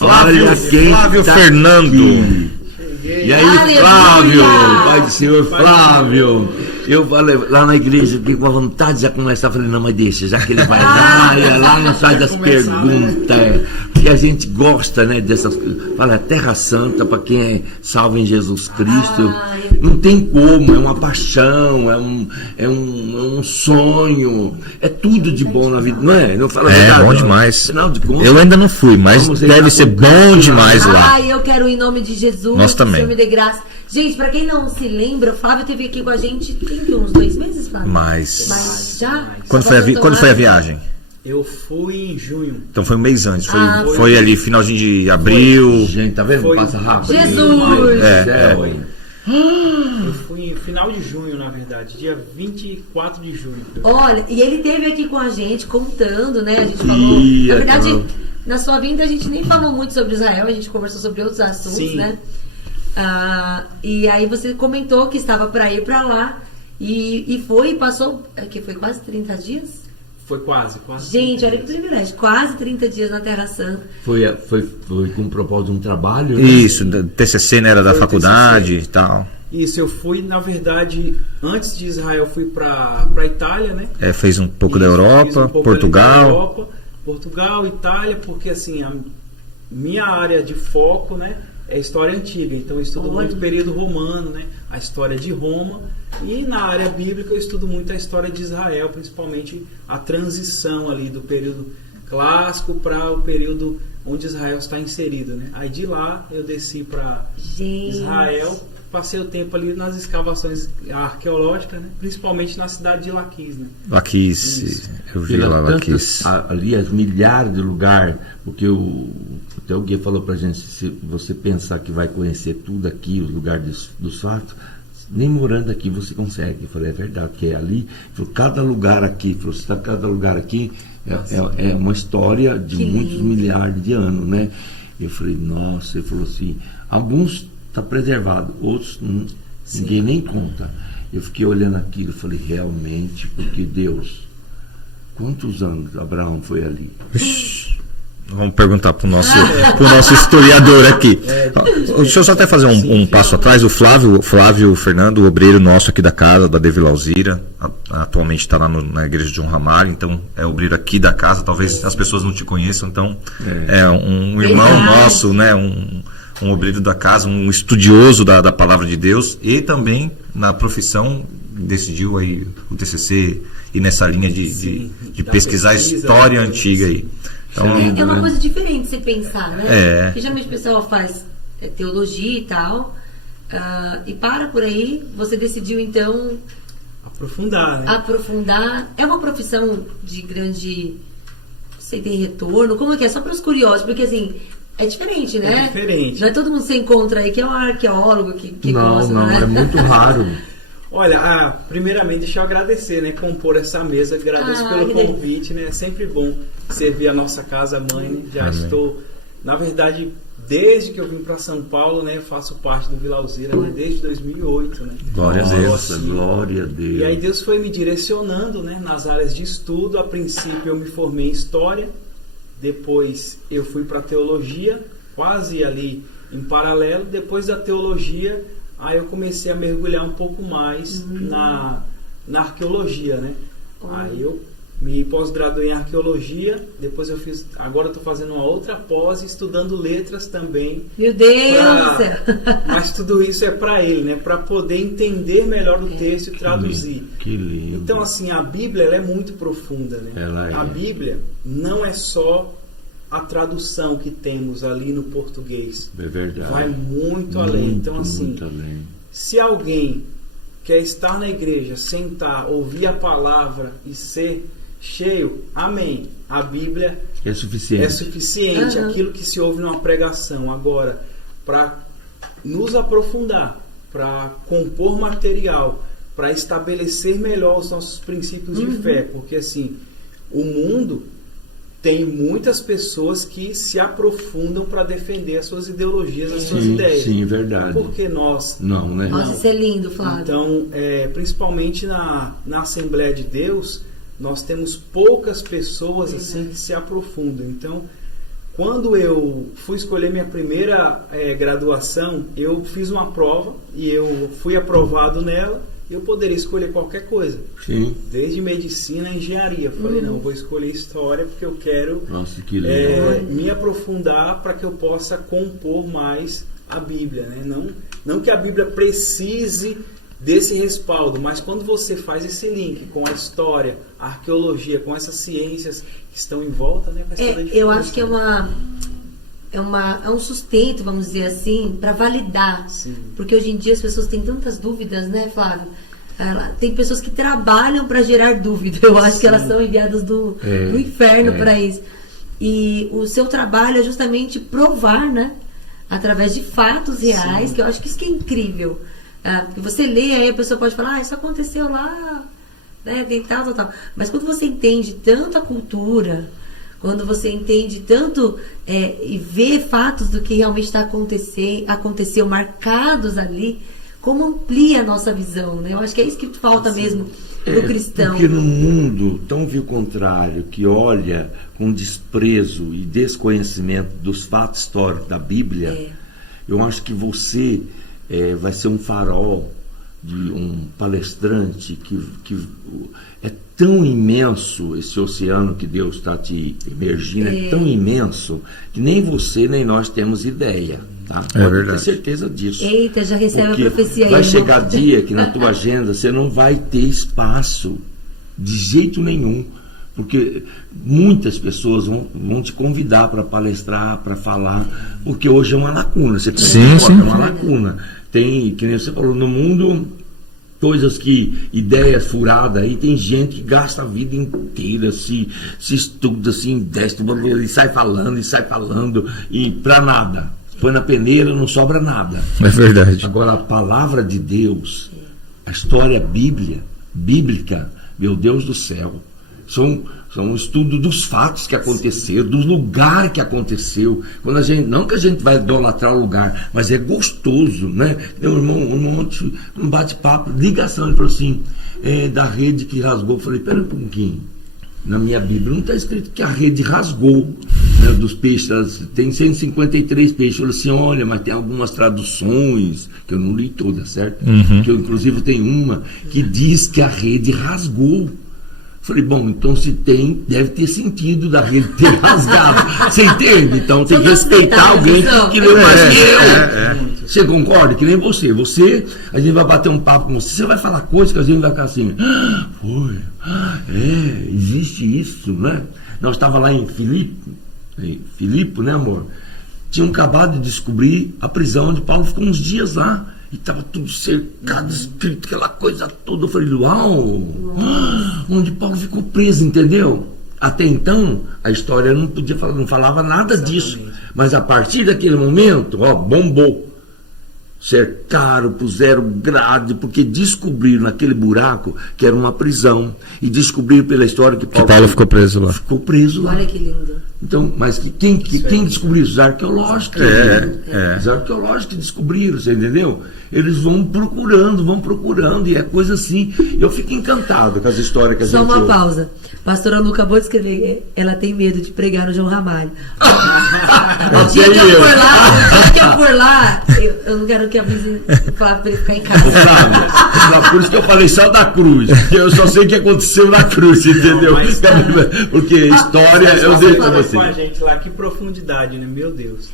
Flávio Fernando. E aí, Flávio, pai do senhor Flávio. Eu falei, lá na igreja, fiquei com a vontade de já começar. Falei, não, mas deixa, já que ele vai lá não sai das perguntas. Porque a gente gosta, né, dessas coisas. Fala, Terra Santa, para quem é salvo em Jesus Cristo, não tem como, é uma paixão, é um sonho, é tudo de bom na vida, não é? Não fala verdade, bom demais. Afinal de contas, eu ainda não fui, mas deve ser bom demais lá. Eu quero ir em nome de Jesus. Nós também. Que o Senhor me dê graça. Gente, pra quem não se lembra, o Flávio esteve aqui com a gente tem uns 2 meses, Flávio? Mas já? Quando foi a viagem? Eu fui em junho. Então foi um mês antes. Foi ali, finalzinho de abril. Gente, tá vendo? Passa rápido. Jesus! Eu fui em final de junho, na verdade. Dia 24 de junho. Olha, e ele esteve aqui com a gente contando, né? A gente falou. Na verdade, na sua vinda a gente nem falou muito sobre Israel, a gente conversou sobre outros assuntos, sim, né? E aí você comentou que estava para ir para lá e passou, que foi quase 30 dias? Foi quase. Gente, olha que privilégio, quase 30 dias na Terra Santa. Foi com o propósito de um trabalho? Né? Isso, TCC, né, era da faculdade e tal. Isso, eu fui, na verdade, antes de Israel, fui para Itália, né? Fez um pouco da Europa, Portugal. Portugal, Itália, porque assim, a minha área de foco, né, é história antiga, então eu estudo muito o período romano, né, a história de Roma, e na área bíblica eu estudo muito a história de Israel, principalmente a transição ali do período clássico para o período onde Israel está inserido, né? Aí de lá eu desci para Israel, passei o tempo ali nas escavações arqueológicas, né? Principalmente na cidade de Laquis, né? Laquis, eu vi lá Laquis. Ali as milhares de lugares, porque até o guia falou pra gente, se você pensar que vai conhecer tudo aqui, os lugares dos fatos, nem morando aqui você consegue. Eu falei, é verdade, porque é ali, falou, cada lugar aqui, cada lugar aqui é uma história de muitos milhares de anos, né? Eu falei, nossa, ele falou assim, alguns está preservado, outros ninguém nem conta. Eu fiquei olhando aquilo e falei, realmente, porque Deus, quantos anos Abraão foi ali? Vamos perguntar pro nosso historiador aqui. Deixa eu só até fazer um passo atrás. O Flávio Fernando, o obreiro nosso aqui da casa, da De Vila Alzira, atualmente está lá na igreja de João Ramalho, então é obreiro aqui da casa. Talvez as pessoas não te conheçam, então é um irmão nosso, né? Um obreiro da casa, um estudioso da palavra de Deus, e também na profissão decidiu aí o TCC ir nessa linha de pesquisar a história antiga aí. Então, é uma coisa diferente você pensar, né? Porque geralmente o pessoal faz teologia e tal, e para por aí, você decidiu então aprofundar, né? Aprofundar. É uma profissão de grande, não sei, tem retorno, como é que é? Só para os curiosos, porque assim, é diferente, né? É diferente. Não é todo mundo que você encontra aí que é um arqueólogo que gosta, né? É muito raro. Olha, primeiramente deixa eu agradecer, né, compor essa mesa, agradeço pelo convite, né, é sempre bom servir a nossa casa mãe, né? Já Amém. Estou, na verdade, desde que eu vim para São Paulo, né, faço parte do Vila Alzira, né, desde 2008, né. Glória a Deus. Glória a Deus. E aí Deus foi me direcionando, né, nas áreas de estudo. A princípio eu me formei em História, depois eu fui para Teologia, quase ali em paralelo. Depois da Teologia, aí eu comecei a mergulhar um pouco mais na Arqueologia, né? Aí eu me pós-graduei em Arqueologia, depois agora eu estou fazendo uma outra pós, estudando letras também. Meu Deus do céu! Mas tudo isso é para ele, né? Para poder entender melhor o texto e traduzir. Que lindo. Então, assim, a Bíblia ela é muito profunda, né? A Bíblia não é só a tradução que temos ali no português. É verdade. Vai muito além. Então, assim, se alguém quer estar na igreja, sentar, ouvir a palavra e ser cheio, amém. A Bíblia é suficiente. É suficiente, aquilo que se ouve numa pregação. Agora, para nos aprofundar, para compor material, para estabelecer melhor os nossos princípios de fé, porque assim, o mundo tem muitas pessoas que se aprofundam para defender as suas ideologias, as suas ideias. Sim, verdade. Porque nós... Não, né? Nossa, isso é lindo, Flávio. Então, principalmente na Assembleia de Deus, nós temos poucas pessoas assim que se aprofundam. Então, quando eu fui escolher minha primeira graduação, eu fiz uma prova e eu fui aprovado nela. Eu poderia escolher qualquer coisa. Sim. Desde medicina a engenharia. Eu falei, não, eu vou escolher história porque eu quero me aprofundar para que eu possa compor mais a Bíblia. Né? Não que a Bíblia precise desse respaldo, mas quando você faz esse link com a história, a arqueologia, com essas ciências que estão em volta, né, faz toda a diferença. Eu acho que é um sustento, vamos dizer assim, para validar. Sim. Porque hoje em dia as pessoas têm tantas dúvidas, né, Flávio? Tem pessoas que trabalham para gerar dúvida. Eu acho que elas são enviadas do inferno para isso. E o seu trabalho é justamente provar, né? Através de fatos reais, que eu acho que isso que é incrível. Porque você lê, aí a pessoa pode falar, isso aconteceu lá, né? Tem tal. Mas quando você entende tanto a cultura, quando você entende tanto e vê fatos do que realmente aconteceu marcados ali, como amplia a nossa visão, né? Eu acho que é isso que falta mesmo pro cristão. Porque no mundo tão vil contrário, que olha com desprezo e desconhecimento dos fatos históricos da Bíblia, eu acho que você vai ser um farol de um palestrante que é tão imenso esse oceano que Deus está te emergindo, é tão imenso que nem você nem nós temos ideia, tá? Pode ter certeza disso. Eita, já recebe porque a profecia aí. Vai chegar dia que na tua agenda você não vai ter espaço de jeito nenhum, porque muitas pessoas vão te convidar para palestrar, para falar, porque hoje é uma lacuna. Você sim. É uma lacuna. Tem, que nem você falou, no mundo, coisas que, ideias furadas aí, tem gente que gasta a vida inteira, se estuda, se investe, e sai falando, e para nada. Põe na peneira, não sobra nada. É verdade. Agora, a palavra de Deus, a história bíblica, meu Deus do céu, são um estudo dos fatos que aconteceram, do lugar que aconteceu. Quando a gente, não que a gente vai idolatrar o lugar, mas é gostoso, né? Meu irmão, um bate-papo, ligação, ele falou assim, da rede que rasgou. Eu falei, pera um pouquinho, na minha Bíblia não está escrito que a rede rasgou, né, dos peixes, tem 153 peixes. Eu falei assim, olha, mas tem algumas traduções, que eu não li todas, certo? Que eu, inclusive, tenho uma que diz que a rede rasgou. Falei, bom, então se tem, deve ter sentido da rede ter rasgado. Você entende? Então tem que respeitar alguém que leu mais que eu. Você concorda? Que nem você. A gente vai bater um papo com você, você vai falar coisas que a gente vai ficar assim, existe isso, né? Nós estávamos lá em Filipe, né, amor? Tinham acabado de descobrir a prisão onde Paulo ficou uns dias lá. E estava tudo cercado, escrito, aquela coisa toda. Eu falei, uau! Onde Paulo ficou preso, entendeu? Até então, a história não podia falar, não falava nada disso. Mas a partir daquele momento, bombou. Cercaram, puseram grade, porque descobriram naquele buraco que era uma prisão. E descobriram pela história que Paulo ficou preso lá. Ficou preso lá. Olha que lindo. Então, mas quem descobriu? Os arqueológicos. Os arqueológicos que descobriram, você entendeu? Eles vão procurando, e é coisa assim. Eu fico encantado com as histórias que a gente ouve. Só uma ouve. pausa. Pastora Lu acabou de escrever, ela tem medo de pregar no João Ramalho. O dia que eu for lá, eu não quero que a vizinha Flávio para ele ficar em casa. Flávio, por isso que eu falei só da cruz. Eu só sei o que aconteceu na cruz, entendeu? Porque história eu deixo pra você. Com a gente lá, que profundidade, né? Meu Deus.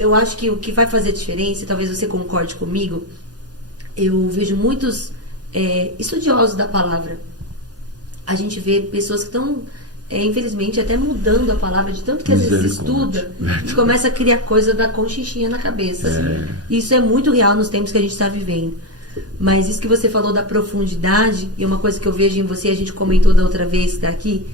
Eu acho que o que vai fazer a diferença, talvez você concorde comigo, eu vejo muitos estudiosos da palavra. A gente vê pessoas que estão, infelizmente, até mudando a palavra, de tanto que às vezes se estuda, e começa a criar coisa da conchinchina na cabeça. Assim. Isso é muito real nos tempos que a gente está vivendo. Mas isso que você falou da profundidade, e uma coisa que eu vejo em você, a gente comentou da outra vez que está aqui,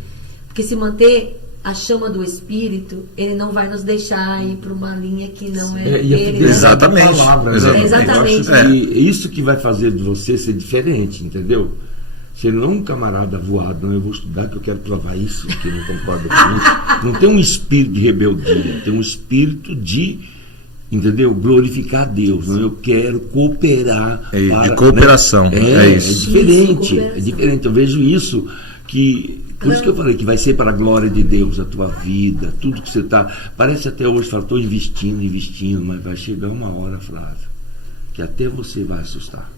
porque se manter a chama do Espírito, ele não vai nos deixar ir para uma linha que não é dele. Exatamente. Palavra, né? Exatamente. Isso que vai fazer de você ser diferente, entendeu? Ser não um camarada voado, não, eu vou estudar que eu quero provar isso, que eu não concordo com isso. Não tem um espírito de rebeldia, tem um espírito de, entendeu? Glorificar a Deus. Não, eu quero cooperar. De cooperação. Né? Isso. É diferente. É diferente. Eu vejo isso que Por isso que eu falei que vai ser para a glória de Deus a tua vida, tudo que você está. Parece até hoje, fala, estou investindo, mas vai chegar uma hora, Flávio, que até você vai assustar.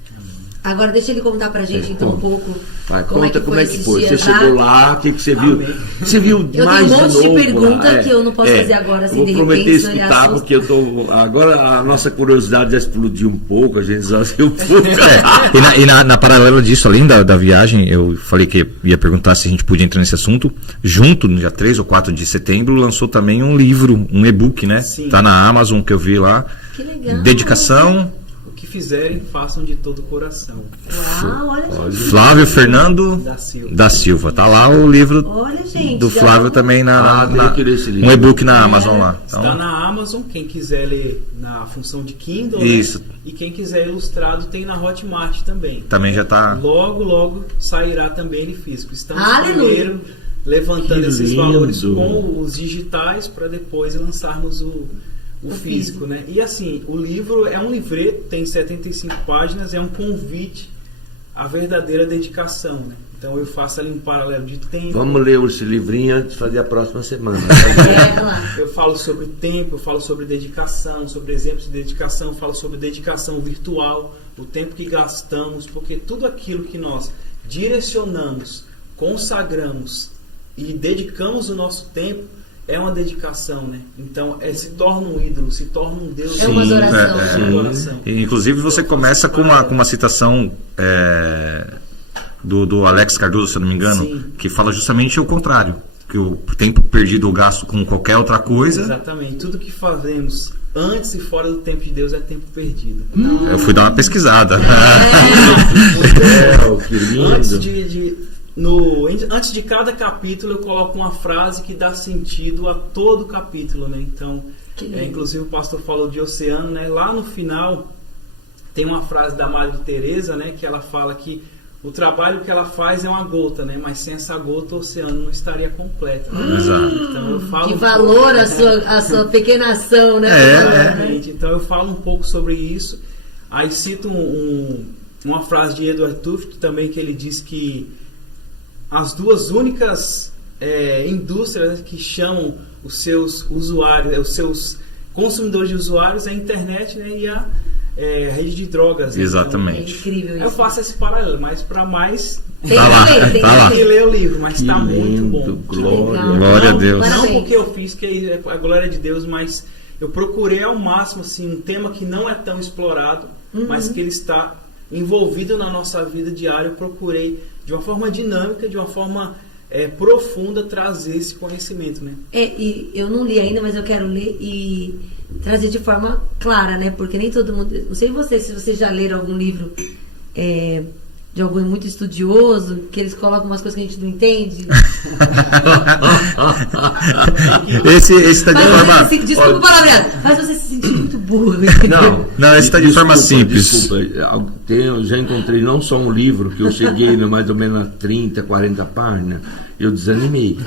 Agora deixa ele contar pra gente então um pouco. Vai, conta como é que foi. Você esses chegou lá, o que você viu? Você viu eu mais de novo? Eu tenho um monte de pergunta que eu não posso fazer agora, assim, de repente. Vou prometer escutar, porque eu tô. Agora a nossa curiosidade já explodiu um pouco, a gente exaustiu um pouco. E na paralela disso, além da viagem, eu falei que ia perguntar se a gente podia entrar nesse assunto. Junto, no dia 3 ou 4 de setembro, lançou também um livro, um e-book, né? Sim. Tá na Amazon, que eu vi lá. Que legal. Dedicação. Fizerem, façam de todo o coração. Uau, olha, gente. Flávio Fernando da Silva. Tá lá o livro Olha, gente, do Flávio também um e-book na Amazon lá. Então, está na Amazon, quem quiser ler na função de Kindle. Isso. Né? E quem quiser ilustrado tem na Hotmart também. Também já tá. Logo sairá também ele físico. Estamos Aleluia. primeiro levantando Que esses lindo. valores com os digitais para depois lançarmos o físico, né? E assim, o livro é um livreto, tem 75 páginas, é um convite à verdadeira dedicação, né? Então eu faço ali um paralelo de tempo. Vamos ler esse livrinho antes de fazer a próxima semana. Eu falo sobre tempo, eu falo sobre dedicação, sobre exemplos de dedicação, eu falo sobre dedicação virtual, o tempo que gastamos, porque tudo aquilo que nós direcionamos, consagramos e dedicamos o nosso tempo é uma dedicação, né? Então se torna um ídolo, se torna um Deus. É uma adoração. É uma adoração. E, inclusive você começa com uma citação do Alex Cardoso, se eu não me engano, Sim. que fala justamente o contrário, que o tempo perdido ou gasto com qualquer outra coisa. Exatamente. Tudo que fazemos antes e fora do tempo de Deus é tempo perdido. Eu fui dar uma pesquisada. Que lindo. Antes de cada capítulo eu coloco uma frase que dá sentido a todo capítulo, né? Então, inclusive o pastor falou de oceano, né? Lá no final tem uma frase da Madre Teresa, né? Que ela fala que o trabalho que ela faz é uma gota, né? Mas sem essa gota o oceano não estaria completo. Exato. Então eu falo Que valor a sua pequena ação, né? Exatamente. Então eu falo um pouco sobre isso. Aí cito uma frase de Edward Tufte também, que ele diz que as duas únicas indústrias que chamam os seus usuários, os seus consumidores de usuários é a internet, né, e a rede de drogas. Exatamente. É incrível isso. Eu faço esse paralelo, mas para mais Tem Tá lá, que ler, tá lá. tem que ler o livro, mas está Que muito lindo, bom. glória. Glória a Deus. Não Parabéns. porque eu fiz, que é a glória de Deus, mas eu procurei ao máximo assim, um tema que não é tão explorado, mas que ele está envolvido na nossa vida diária. Eu procurei de uma forma dinâmica, de uma forma profunda, trazer esse conhecimento, né? E eu não li ainda, mas eu quero ler e trazer de forma clara, né? Porque nem todo mundo... Não sei se vocês já leram algum livro de algum muito estudioso, que eles colocam umas coisas que a gente não entende. Esse tá de forma... Desculpa o palavreado, faz você se sentir muito burro. Não, esse tá de forma simples. Desculpa, eu já encontrei não só um livro, que eu cheguei mais ou menos a 30, 40 páginas, eu desanimei.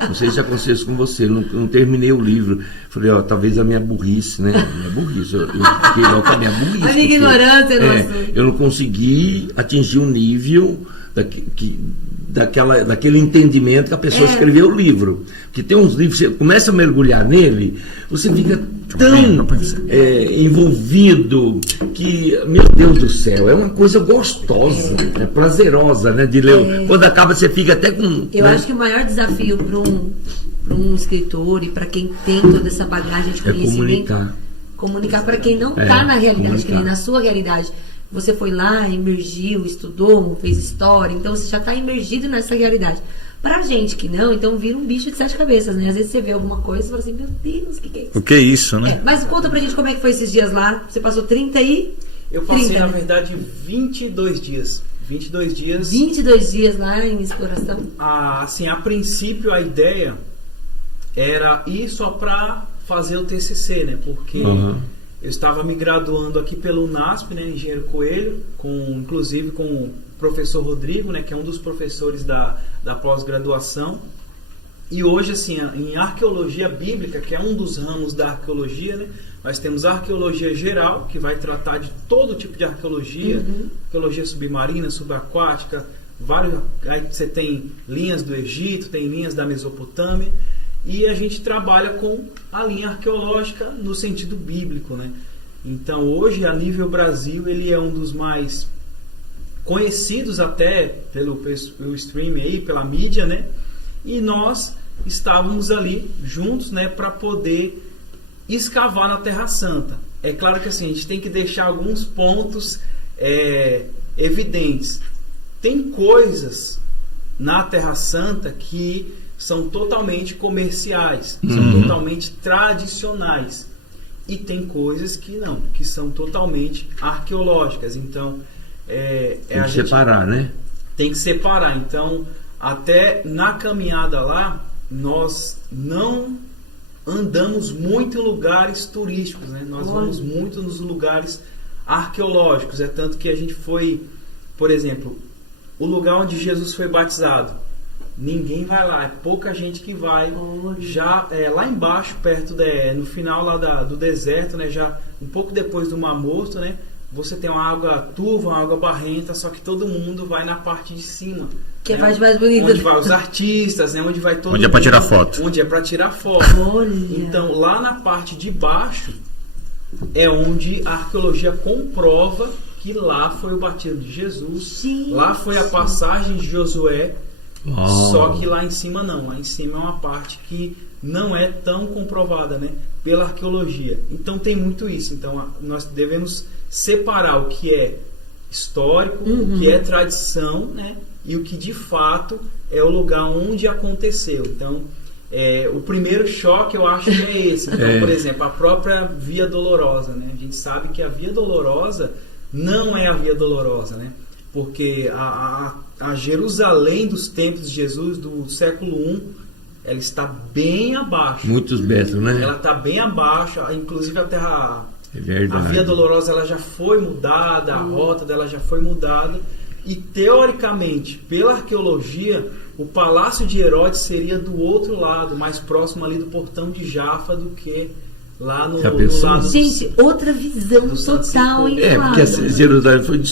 Não sei se aconteceu isso com você, não terminei o livro. Falei, talvez a minha burrice, né? Minha burrice, eu fiquei logo com a minha burrice. A minha ignorância, nossa. Eu não consegui atingir o nível daquele entendimento que a pessoa escreveu o livro. Porque tem uns livros, você começa a mergulhar nele, você fica tão envolvido que, meu Deus do céu, é uma coisa gostosa, prazerosa, né, de ler. Quando acaba, você fica até com... Eu acho que o maior desafio para um escritor e para quem tem toda essa bagagem de conhecimento comunicar para quem não está na realidade, que nem na sua realidade. Você foi lá, emergiu, estudou, fez história, então você já está imergido nessa realidade. Pra gente que não, então vira um bicho de 7 cabeças, né? Às vezes você vê alguma coisa e fala assim, meu Deus, o que é isso? O que é isso, né? Mas conta pra gente como é que foi esses dias lá. Você passou 30 Eu passei, na verdade, 22 dias. 22 dias. 22 dias lá em exploração? Assim, a princípio a ideia era ir só pra fazer o TCC, né? Porque eu estava me graduando aqui pelo UNASP, né? Engenheiro Coelho, inclusive com o professor Rodrigo, né? Que é um dos professores da pós-graduação. E hoje, assim, em arqueologia bíblica, que é um dos ramos da arqueologia, né? Nós temos a arqueologia geral, que vai tratar de todo tipo de arqueologia, arqueologia submarina, subaquática, Aí você tem linhas do Egito, tem linhas da Mesopotâmia, e a gente trabalha com a linha arqueológica no sentido bíblico, né? Então hoje, a nível Brasil, ele é um dos mais conhecidos até pelo streaming aí, pela mídia, né? E nós estávamos ali juntos, né, para poder escavar na Terra Santa. É claro que assim, a gente tem que deixar alguns pontos evidentes. Tem coisas na Terra Santa que são totalmente comerciais, são totalmente tradicionais. E tem coisas que não, que são totalmente arqueológicas. Então, tem que separar, né? Tem que separar. Então, até na caminhada lá, nós não andamos muito em lugares turísticos, né? Nós vamos muito nos lugares arqueológicos. É tanto que a gente foi, por exemplo, o lugar onde Jesus foi batizado. Ninguém vai lá, é pouca gente que vai. Já lá embaixo, perto no final lá do deserto, né? Já um pouco depois do Mar Morto, né? Você tem uma água turva, uma água barrenta, só que todo mundo vai na parte de cima. Que é a parte mais bonita. Onde vai os artistas, né? Onde vai todo mundo. Onde é para tirar foto. Onde é para tirar foto. Então, lá na parte de baixo é onde a arqueologia comprova que lá foi o batismo de Jesus. Sim, lá foi a passagem de Josué. Só que lá em cima não. Lá em cima é uma parte que não é tão comprovada, né, pela arqueologia. Então tem muito isso. Então nós devemos separar o que é histórico, o que é tradição, né, e o que de fato é o lugar onde aconteceu. Então o primeiro choque eu acho que é esse. Então, por exemplo, a própria Via Dolorosa, né? A gente sabe que a Via Dolorosa não é a Via Dolorosa, né? Porque a Jerusalém dos tempos de Jesus do século I, ela está bem abaixo. Muitos metros, né? Ela está bem abaixo, inclusive até a verdade. A Via Dolorosa ela já foi mudada, a rota dela já foi mudada, e teoricamente, pela arqueologia, o Palácio de Herodes seria do outro lado, mais próximo ali do Portão de Jafa do que lá no lado. Gente, outra visão total, hein? Porque a Jerusalém foi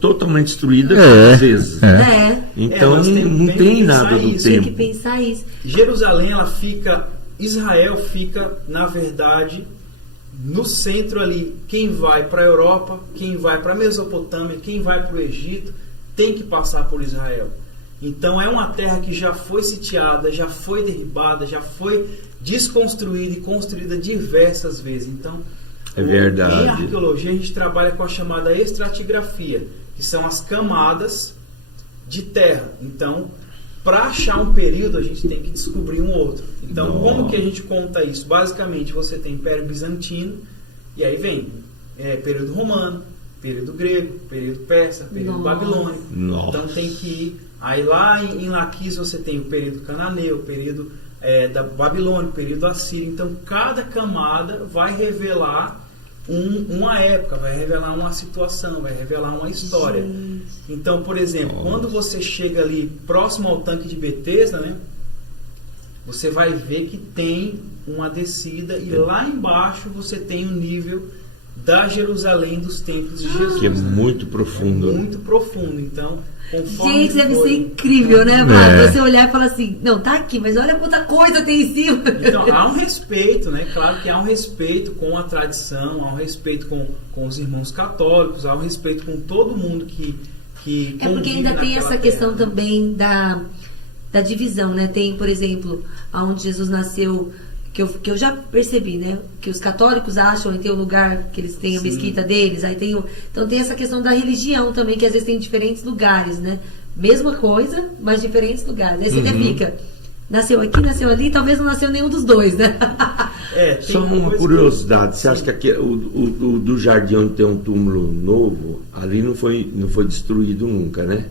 totalmente destruída às vezes. Então não tem nada do tempo. Tem que pensar isso. Jerusalém, Israel fica, na verdade, no centro ali. Quem vai para a Europa, quem vai para a Mesopotâmia, quem vai para o Egito, tem que passar por Israel. Então é uma terra que já foi sitiada, já foi derribada, já foi desconstruída e construída diversas vezes. Então, é verdade. Em arqueologia a gente trabalha com a chamada estratigrafia, que são as camadas de terra. Então, para achar um período, a gente tem que descobrir um outro. Então, como que a gente conta isso? Basicamente, você tem Império Bizantino, e aí vem período romano, período grego, período persa, período babilônico. Então, tem que ir. Aí lá em Laquis você tem o período cananeu, o período da Babilônia, o período assírio. Então, cada camada vai revelar uma época, vai revelar uma situação, vai revelar uma história. Então, por exemplo, quando você chega ali próximo ao tanque de Betesda, né, você vai ver que tem uma descida e lá embaixo você tem o nível da Jerusalém dos templos de Jesus. Que é muito profundo. Muito profundo. Então, gente, deve ser incrível, né, mano? Você olhar e falar assim, não, tá aqui, mas olha quanta coisa tem em cima. Então, há um respeito, né? Claro que há um respeito com a tradição, há um respeito com os irmãos católicos, há um respeito com todo mundo que porque ainda tem essa questão também da divisão, né? Tem, por exemplo, onde Jesus nasceu, que eu já percebi, né? Que os católicos acham em ter um lugar que eles têm a mesquita deles. Aí então tem essa questão da religião também, que às vezes tem diferentes lugares, né? Mesma coisa, mas diferentes lugares. Aí você até fica, nasceu aqui, nasceu ali, talvez não nasceu nenhum dos dois, né? Só uma curiosidade, você acha que aqui, o do jardim onde tem um túmulo novo, ali não foi destruído nunca, né?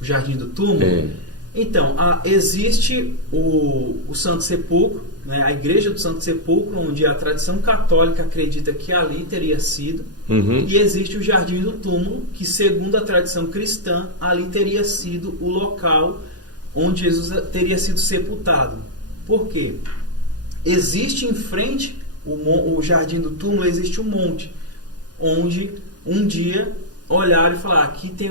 O Jardim do Túmulo? Então, existe o Santo Sepulcro, né, a Igreja do Santo Sepulcro, onde a tradição católica acredita que ali teria sido, e existe o Jardim do Túmulo, que segundo a tradição cristã, ali teria sido o local onde Jesus teria sido sepultado. Por quê? Existe em frente o Jardim do Túmulo, existe um monte, onde um dia olharam e falaram, aqui tem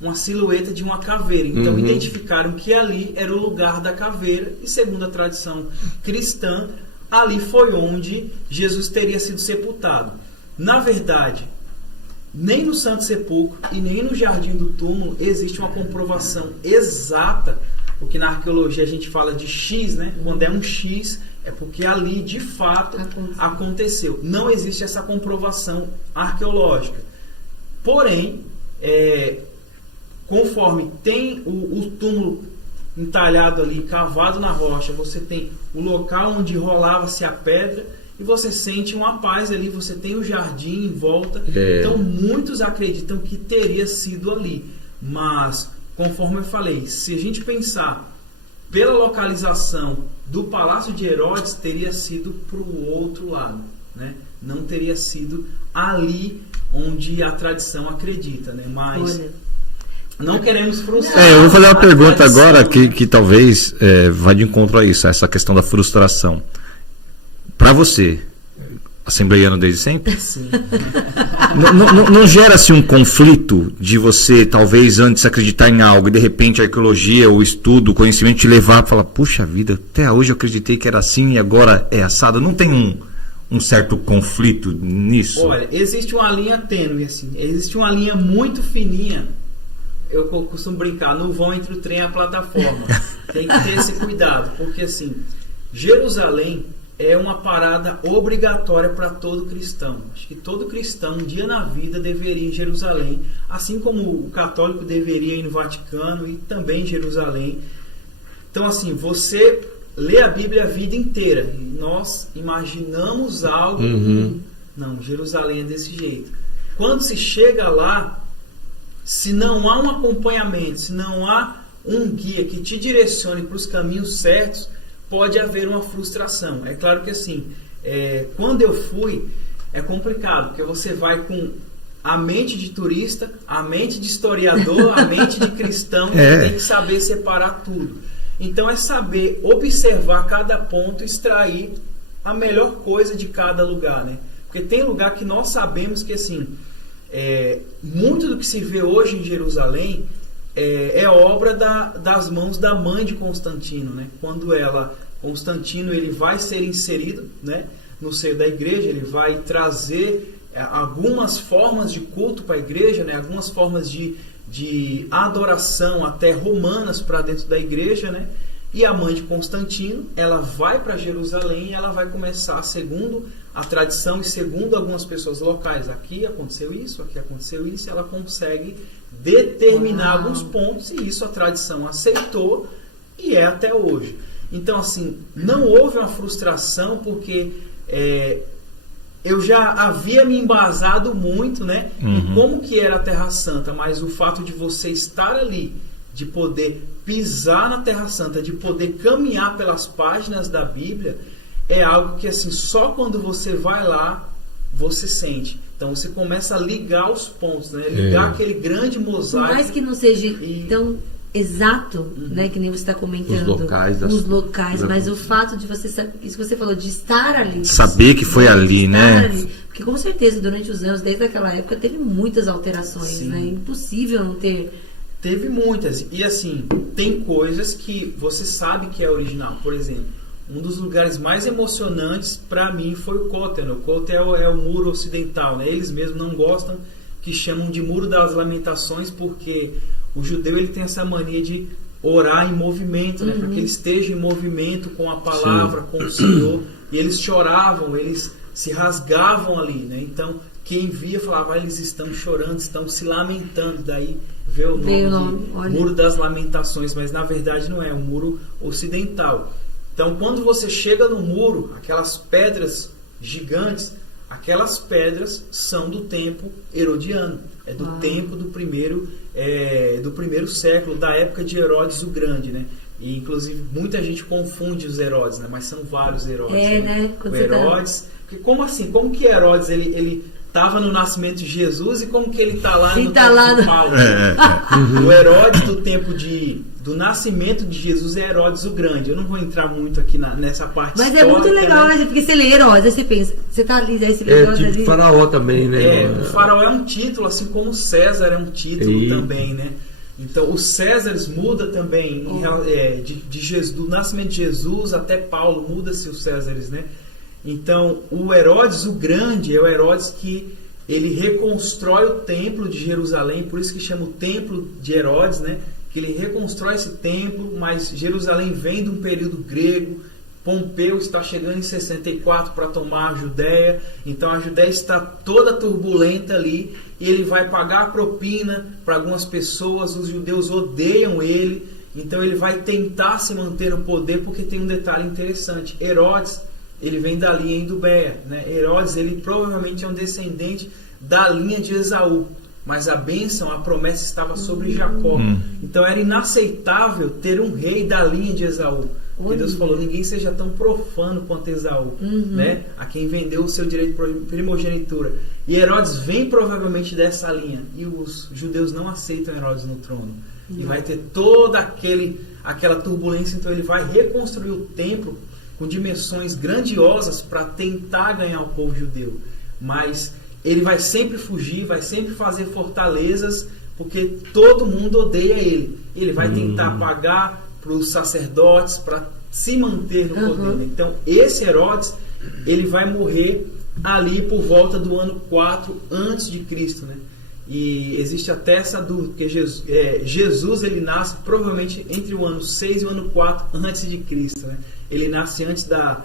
uma silhueta de uma caveira. Então identificaram que ali era o lugar da caveira, e segundo a tradição cristã, ali foi onde Jesus teria sido sepultado. Na verdade, nem no Santo Sepulcro e nem no Jardim do Túmulo existe uma comprovação exata, porque na arqueologia a gente fala de X, né? Quando é um X, é porque ali de fato aconteceu. Não existe essa comprovação arqueológica. Porém, conforme tem o túmulo entalhado ali, cavado na rocha, você tem o local onde rolava-se a pedra, e você sente uma paz ali, você tem o jardim em volta. Então muitos acreditam que teria sido ali. Mas, conforme eu falei, se a gente pensar pela localização do Palácio de Herodes, teria sido para o outro lado, né? Não teria sido ali onde a tradição acredita, né? Mas não queremos frustrar. Eu vou fazer uma pergunta agora que talvez vá de encontro a isso, a essa questão da frustração. Para você, assembleiano desde sempre? Sim. Não gera-se um conflito de você, talvez, antes acreditar em algo e de repente a arqueologia, o estudo, o conhecimento te levar para falar, puxa vida, até hoje eu acreditei que era assim e agora é assado? Não tem um certo conflito nisso? Olha, existe uma linha tênue, assim, existe uma linha muito fininha. Eu costumo brincar, no vão entre o trem e a plataforma. Tem que ter esse cuidado, porque assim, Jerusalém é uma parada obrigatória para todo cristão. Acho que todo cristão, um dia na vida, deveria ir em Jerusalém, assim como o católico deveria ir no Vaticano e também em Jerusalém. Então, assim, você lê a Bíblia a vida inteira e nós imaginamos algo. Não, Jerusalém é desse jeito. Quando se chega lá, se não há um acompanhamento, se não há um guia que te direcione para os caminhos certos, pode haver uma frustração. É claro que assim, quando eu fui, é complicado, porque você vai com a mente de turista, a mente de historiador, a mente de cristão, tem que saber separar tudo. Então é saber observar cada ponto e extrair a melhor coisa de cada lugar, né? Porque tem lugar que nós sabemos que assim, muito do que se vê hoje em Jerusalém é obra das mãos da mãe de Constantino, né? Quando Constantino ele vai ser inserido, né, no seio da igreja, ele vai trazer algumas formas de culto para a igreja, né, algumas formas de adoração até romanas para dentro da igreja, né? E a mãe de Constantino, ela vai para Jerusalém e ela vai começar, segundo a tradição e segundo algumas pessoas locais, aqui aconteceu isso, e ela consegue determinar alguns pontos, e isso a tradição aceitou e é até hoje. Então, assim, não houve uma frustração, porque eu já havia me embasado muito, né, em como que era a Terra Santa, mas o fato de você estar ali, de poder pisar na Terra Santa, de poder caminhar pelas páginas da Bíblia, é algo que assim, só quando você vai lá, você sente. Então você começa a ligar os pontos, né? Ligar aquele grande mosaico. Por mais que não seja tão exato, né, que nem você está comentando, os locais, mas o fato de você saber, isso que você falou, de estar ali, saber que foi ali, né? Ali, porque com certeza durante os anos, desde aquela época, teve muitas alterações, né? Impossível não ter. Teve muitas, e assim, tem coisas que você sabe que é original. Por exemplo, um dos lugares mais emocionantes para mim foi o Kotel. O Kotel é o muro ocidental, né? Eles mesmos não gostam que chamam de Muro das Lamentações, porque o judeu ele tem essa mania de orar em movimento, né? Para que ele esteja em movimento com a palavra, com o Senhor. E eles choravam, eles se rasgavam ali, né? Então, quem via falava, eles estão chorando, estão se lamentando. Daí veio o nome de Muro das Lamentações, mas na verdade não é, o Muro Ocidental. Então, quando você chega no muro, aquelas pedras gigantes, aquelas pedras são do tempo herodiano, é do tempo do primeiro século, da época de Herodes o Grande, né? E inclusive muita gente confunde os Herodes, né? Mas são vários Herodes. Né? O Herodes, porque como assim? Como que Herodes ele estava no nascimento de Jesus e como que ele está lá no tá lá tempo de no... Paulo. O Herodes do tempo do nascimento de Jesus é Herodes o Grande. Eu não vou entrar muito aqui nessa parte Mas histórica, é muito legal, né? Porque você lê Herodes, aí você pensa, você tá ali, aí você vê Herodes tipo ali. faraó também, né? O faraó é um título, assim como César é um título também, né? Então, os Césares muda também, de Jesus, do nascimento de Jesus até Paulo, muda-se os Césares, né? Então, o Herodes o Grande é o Herodes que ele reconstrói o templo de Jerusalém, por isso que chama o templo de Herodes, né? Que ele reconstrói esse templo, mas Jerusalém vem de um período grego. Pompeu está chegando em 64 para tomar a Judéia, então a Judéia está toda turbulenta ali, e ele vai pagar a propina para algumas pessoas, os judeus odeiam ele, então ele vai tentar se manter no poder, porque tem um detalhe interessante. Herodes, ele vem da linha Idumeia, né? Herodes, ele provavelmente é um descendente da linha de Esaú, mas a bênção, a promessa estava sobre Jacó. Então era inaceitável ter um rei da linha de Esaú. Porque Deus falou, ninguém seja tão profano quanto Esaú, né? A quem vendeu o seu direito de primogenitura. E Herodes vem provavelmente dessa linha. E os judeus não aceitam Herodes no trono. E vai ter toda aquela turbulência. Então ele vai reconstruir o templo com dimensões grandiosas para tentar ganhar o povo judeu. Mas ele vai sempre fugir, vai sempre fazer fortalezas, porque todo mundo odeia ele. Ele vai tentar pagar para os sacerdotes, para se manter no poder. Então, esse Herodes, ele vai morrer ali por volta do ano 4 antes de Cristo, né? E existe até essa dúvida, porque Jesus ele nasce provavelmente entre o ano 6 e o ano 4 antes de Cristo, né? Ele nasce antes da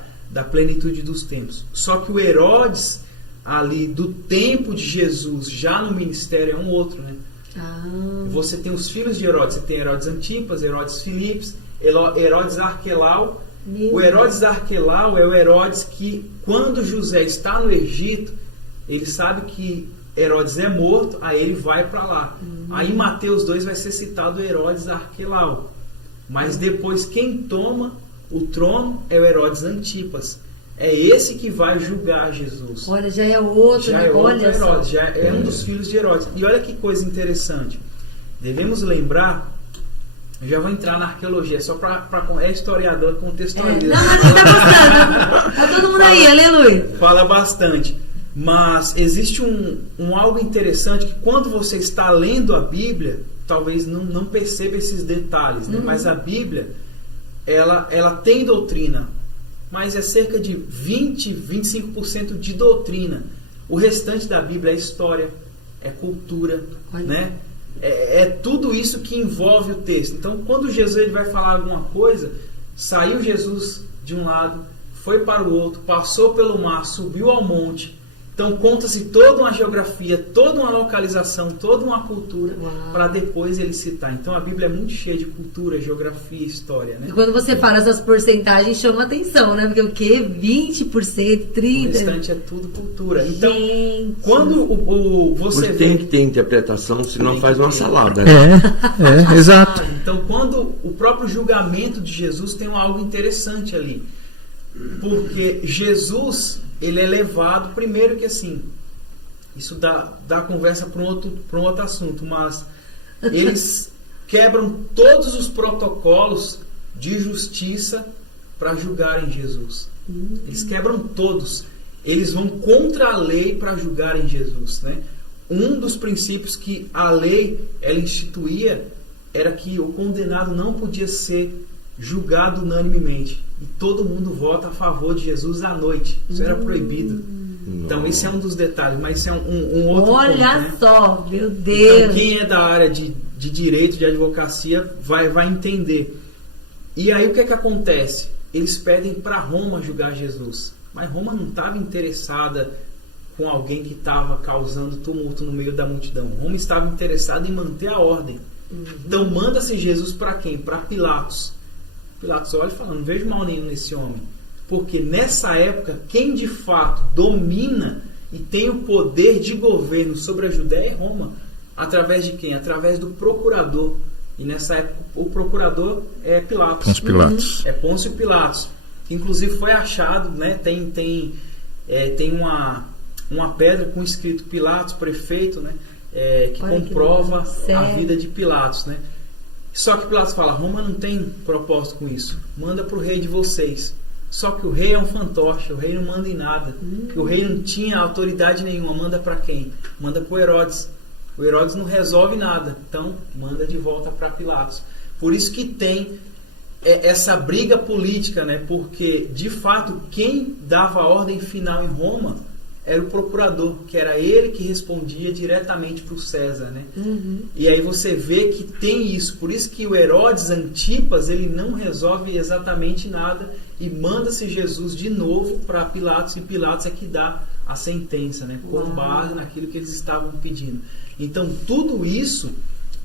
plenitude dos tempos. Só que o Herodes, ali do tempo de Jesus, já no ministério, é um outro, né? Você tem os filhos de Herodes, você tem Herodes Antipas, Herodes Filipes, Herodes Arquelau. O Herodes Arquelau é o Herodes que, quando José está no Egito, ele sabe que Herodes é morto, aí ele vai para lá. Aí em Mateus 2 vai ser citado Herodes Arquelau. Mas depois quem toma o trono é o Herodes Antipas. É esse que vai julgar Jesus. Olha, já é outro, já é outro Herodes, já é um dos filhos de Herodes. E olha que coisa interessante. Devemos lembrar, eu já vou entrar na arqueologia, só para historiador contextualizar. Não, mas você tá gostando. Tá todo mundo aí, aleluia. Fala bastante. Mas existe um algo interessante que quando você está lendo a Bíblia, talvez não perceba esses detalhes, né? Mas a Bíblia, ela tem doutrina, mas é cerca de 25% de doutrina. O restante da Bíblia é história, é cultura, né? É tudo isso que envolve o texto. Então, quando Jesus ele vai falar alguma coisa, saiu Jesus de um lado, foi para o outro, passou pelo mar, subiu ao monte. Então, conta-se toda uma geografia, toda uma localização, toda uma cultura, para depois ele citar. Então, a Bíblia é muito cheia de cultura, geografia, história, né? E quando você fala essas porcentagens, chama atenção, né? Porque o quê? 20%, 30%? O restante é tudo cultura. Então, gente, quando você vê... tem que ter interpretação, senão faz uma salada. Exato. Então, quando o próprio julgamento de Jesus tem algo interessante ali. Porque Jesus... ele é levado, primeiro que assim, isso dá conversa para um outro assunto, mas eles quebram todos os protocolos de justiça para julgarem Jesus. Eles quebram todos. Eles vão contra a lei para julgarem Jesus, né? Um dos princípios que a lei ela instituía era que o condenado não podia ser julgado unanimemente. E todo mundo vota a favor de Jesus à noite. Isso era proibido. Então, esse é um dos detalhes, mas isso é um outro Olha ponto, né? só, meu Deus. Então, quem é da área de direito, de advocacia, vai entender. E aí, o que é que acontece? Eles pedem para Roma julgar Jesus. Mas Roma não estava interessada com alguém que estava causando tumulto no meio da multidão. Roma estava interessada em manter a ordem. Então, manda-se Jesus para quem? Para Pilatos. Pilatos olha e fala, não vejo mal nenhum nesse homem. Porque nessa época, quem de fato domina e tem o poder de governo sobre a Judéia é Roma. Através de quem? Através do procurador. E nessa época, o procurador é Pilatos. Pôncio Pilatos. É Pôncio Pilatos. Que inclusive foi achado, né? Tem uma pedra com escrito Pilatos, prefeito, né? Que Olha comprova que a vida de Pilatos, né? Só que Pilatos fala, Roma não tem propósito com isso, manda para o rei de vocês. Só que o rei é um fantoche, o rei não manda em nada, o rei não tinha autoridade nenhuma, manda para quem? Manda para o Herodes. O Herodes não resolve nada, então manda de volta para Pilatos. Por isso que tem essa briga política, né? Porque de fato quem dava a ordem final em Roma era o procurador, que era ele que respondia diretamente para o César, né? E aí você vê que tem isso, por isso que o Herodes Antipas, ele não resolve exatamente nada e manda-se Jesus de novo para Pilatos, e Pilatos é que dá a sentença, né? Com base naquilo que eles estavam pedindo. Então tudo isso,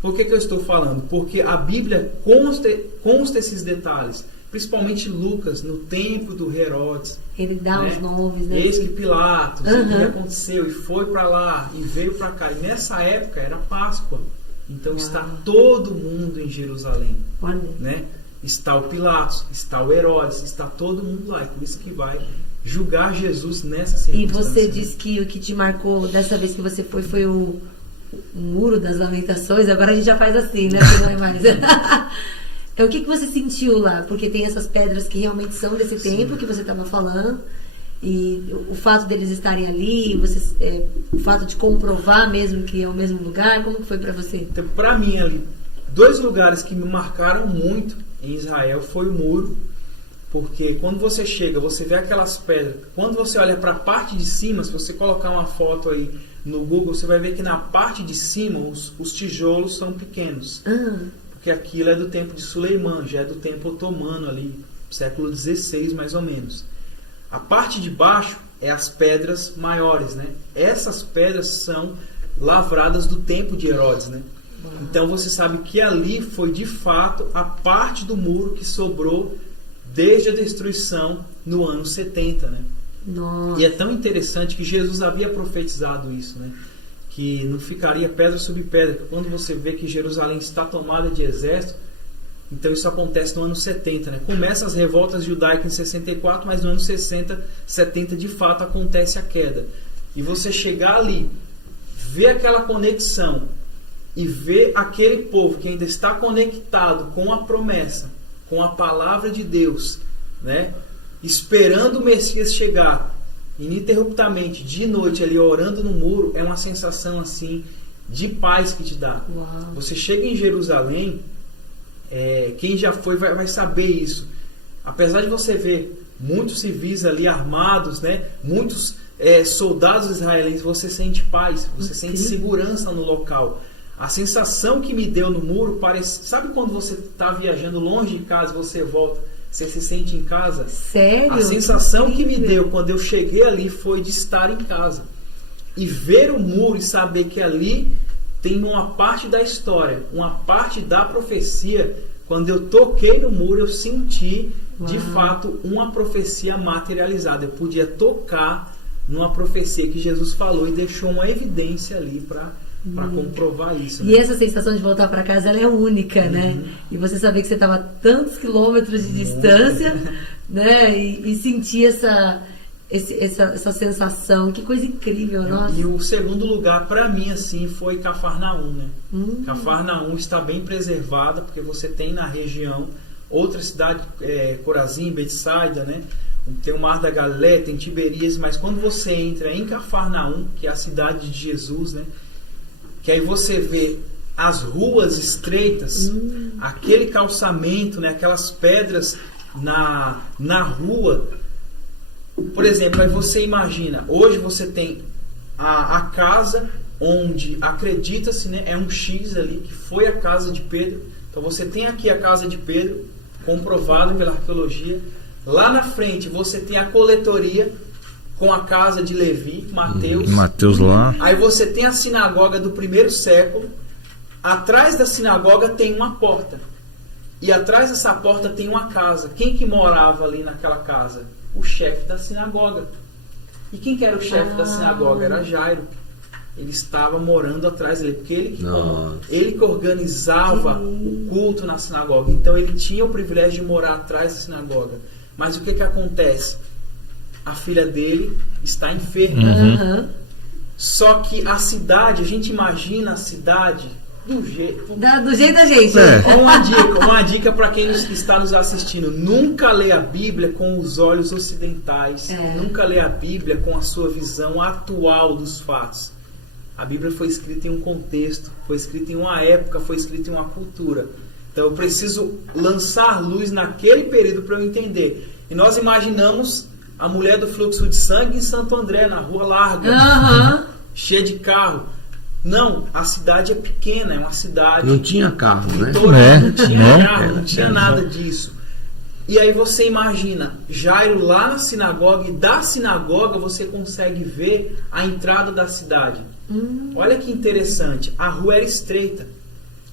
por que eu estou falando? Porque a Bíblia consta esses detalhes, principalmente Lucas, no tempo do Herodes. Ele dá os nomes, né? Eis que Pilatos, o que aconteceu, e foi para lá, e veio para cá. E nessa época era Páscoa. Então está todo mundo em Jerusalém. Né? Está o Pilatos, está o Herodes, está todo mundo lá. E por isso que vai julgar Jesus nessa circunstância. E você disse que o que te marcou dessa vez que você foi o Muro das Lamentações. Agora a gente já faz assim, né? Não é mais... Então, o que você sentiu lá? Porque tem essas pedras que realmente são desse tempo que você estava falando, e o fato deles estarem ali, o fato de comprovar mesmo que é o mesmo lugar, como que foi para você? Então, para mim ali, 2 lugares que me marcaram muito em Israel foi o muro, porque quando você chega, você vê aquelas pedras, quando você olha para a parte de cima, se você colocar uma foto aí no Google, você vai ver que na parte de cima os tijolos são pequenos. Porque aquilo é do tempo de Suleimã, já é do tempo otomano ali, século XVI mais ou menos. A parte de baixo é as pedras maiores, né? Essas pedras são lavradas do tempo de Herodes, né? Então você sabe que ali foi de fato a parte do muro que sobrou desde a destruição no ano 70, né? Nossa. E é tão interessante que Jesus havia profetizado isso, né? Que não ficaria pedra sobre pedra. Quando você vê que Jerusalém está tomada de exército, então isso acontece no ano 70, né? Começa as revoltas judaicas em 64, mas no ano 60, 70 de fato acontece a queda. E você chegar ali, ver aquela conexão e ver aquele povo que ainda está conectado com a promessa, com a palavra de Deus, né? Esperando o Messias chegar ininterruptamente, de noite ali orando no muro, é uma sensação assim de paz que te dá. Você chega em Jerusalém, quem já foi vai saber isso. Apesar de você ver muitos civis ali armados, né, muitos soldados israelenses, você sente paz, você sente segurança no local. A sensação que me deu no muro parece... Sabe quando você está viajando longe de casa e você volta, você se sente em casa? Sério? A sensação que me deu quando eu cheguei ali foi de estar em casa. E ver o muro e saber que ali tem uma parte da história, uma parte da profecia. Quando eu toquei no muro, eu senti de fato uma profecia materializada. Eu podia tocar numa profecia que Jesus falou e deixou uma evidência ali para comprovar isso. E essa sensação de voltar para casa, ela é única, né? E você saber que você estava a tantos quilômetros de distância, né? E sentir essa sensação, que coisa incrível, nossa. E o segundo lugar para mim assim foi Cafarnaum, né? Cafarnaum está bem preservada, porque você tem na região outra cidade, Corazim, Betsaida, né? Tem o Mar da Galileia, tem Tiberíades, mas quando você entra em Cafarnaum, que é a cidade de Jesus, né? Que aí você vê as ruas estreitas, aquele calçamento, né? Aquelas pedras na rua. Por exemplo, aí você imagina, hoje você tem a casa onde acredita-se, né, é um X ali, que foi a casa de Pedro. Então você tem aqui a casa de Pedro, comprovado pela arqueologia. Lá na frente você tem a coletoria com a casa de Levi, Mateus lá. Aí você tem a sinagoga do 1º século. Atrás da sinagoga tem uma porta. E atrás dessa porta tem uma casa. Quem que morava ali naquela casa? O chefe da sinagoga. E quem que era o chefe da sinagoga? Era Jairo. Ele estava morando atrás dele, porque ele que organizava o culto na sinagoga. Então ele tinha o privilégio de morar atrás da sinagoga. Mas o que acontece? A filha dele está enferma. Só que a cidade, a gente imagina a cidade do jeito Do jeito da gente. Uma dica para quem está nos assistindo: nunca lê a Bíblia com os olhos ocidentais, nunca lê a Bíblia com a sua visão atual dos fatos. A Bíblia foi escrita em um contexto, foi escrita em uma época, foi escrita em uma cultura. Então eu preciso lançar luz naquele período para eu entender. E nós imaginamos a mulher do fluxo de sangue em Santo André, na rua larga, cheia de carro. Não, a cidade é pequena, é uma cidade... Não tinha carro, né? Não tinha carro, não tinha nada disso. E aí você imagina, Jairo lá na sinagoga, e da sinagoga você consegue ver a entrada da cidade. Olha que interessante, a rua era estreita.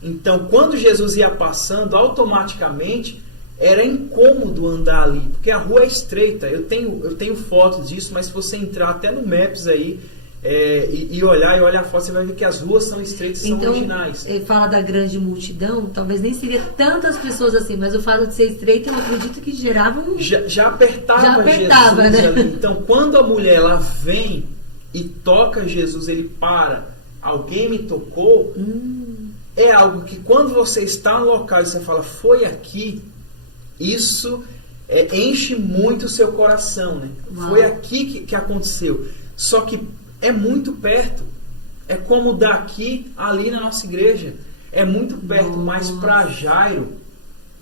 Então, quando Jesus ia passando, automaticamente era incômodo andar ali, porque a rua é estreita. Eu tenho fotos disso, mas se você entrar até no Maps aí e olhar a foto, você vai ver que as ruas são estreitas, então, são originais. Ele fala da grande multidão, talvez nem seria tantas pessoas assim, mas o fato de ser estreita, eu acredito que gerava um... Já apertava Jesus, né? Ali. Então, quando a mulher ela vem e toca Jesus, ele para, alguém me tocou, é algo que quando você está no local e você fala, foi aqui, isso enche muito o seu coração, né? Foi aqui que aconteceu. Só que é muito perto. É como daqui ali na nossa igreja. É muito perto, mas para Jairo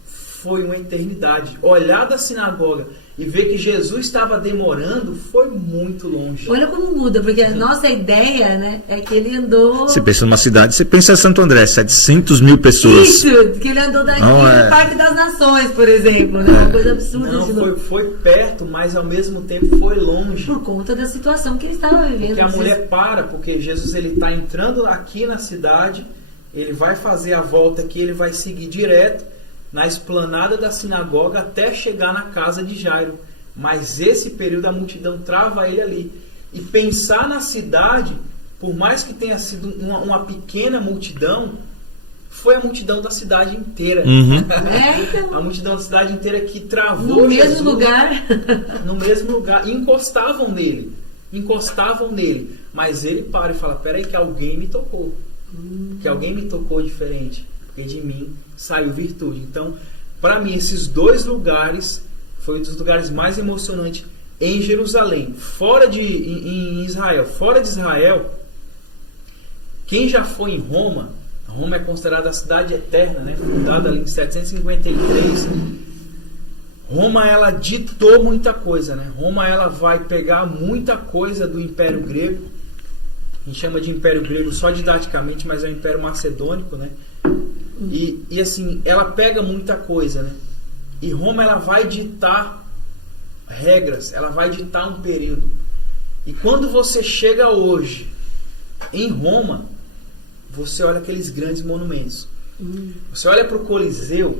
foi uma eternidade. Olhar da sinagoga e ver que Jesus estava demorando foi muito longe. Olha como muda, porque a nossa ideia, né, é que ele andou... Você pensa numa cidade, você pensa em Santo André, 700 mil pessoas. Isso, que ele andou daqui no Parque das Nações, por exemplo, né? Uma coisa absurda. Não, foi perto, mas ao mesmo tempo foi longe. Por conta da situação que ele estava vivendo. Porque a mulher para, porque Jesus ele está entrando aqui na cidade, ele vai fazer a volta aqui, ele vai seguir direto na esplanada da sinagoga até chegar na casa de Jairo. Mas esse período a multidão trava ele ali. E pensar na cidade, por mais que tenha sido uma pequena multidão, foi a multidão da cidade inteira. Então. A multidão da cidade inteira que travou no Jesus, mesmo lugar. No mesmo lugar. E encostavam nele. Mas ele para e fala, peraí que alguém me tocou. Que alguém me tocou diferente. Porque de mim saiu virtude. Então, para mim, esses dois lugares foi um dos lugares mais emocionantes em Jerusalém. Em Israel. Fora de Israel, quem já foi em Roma, Roma é considerada a cidade eterna, né? Fundada ali em 753. Roma, ela ditou muita coisa, né? Roma, ela vai pegar muita coisa do Império Grego. A gente chama de Império Grego só didaticamente, mas é o Império Macedônico, né? E assim, ela pega muita coisa, né? E Roma, ela vai ditar regras, ela vai ditar um período. E quando você chega hoje em Roma, você olha aqueles grandes monumentos. Você olha para o Coliseu,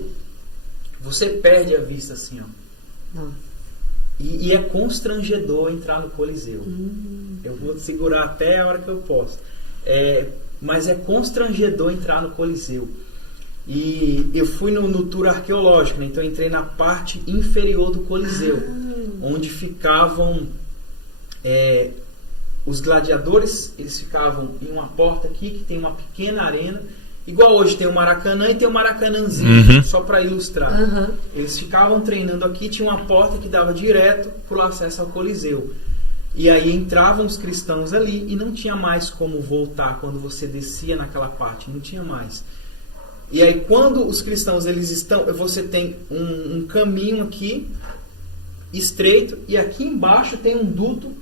você perde a vista assim, ó. E é constrangedor entrar no Coliseu. Eu vou segurar até a hora que eu posso. Mas é constrangedor entrar no Coliseu. E eu fui no tour arqueológico, né? Então eu entrei na parte inferior do Coliseu, onde ficavam os gladiadores. Eles ficavam em uma porta aqui, que tem uma pequena arena, igual hoje tem o Maracanã e tem o Maracanãzinho, só para ilustrar. Eles ficavam treinando aqui, tinha uma porta que dava direto para o acesso ao Coliseu. E aí entravam os cristãos ali e não tinha mais como voltar quando você descia naquela parte, não tinha mais. E aí quando os cristãos você tem um caminho aqui estreito e aqui embaixo tem um duto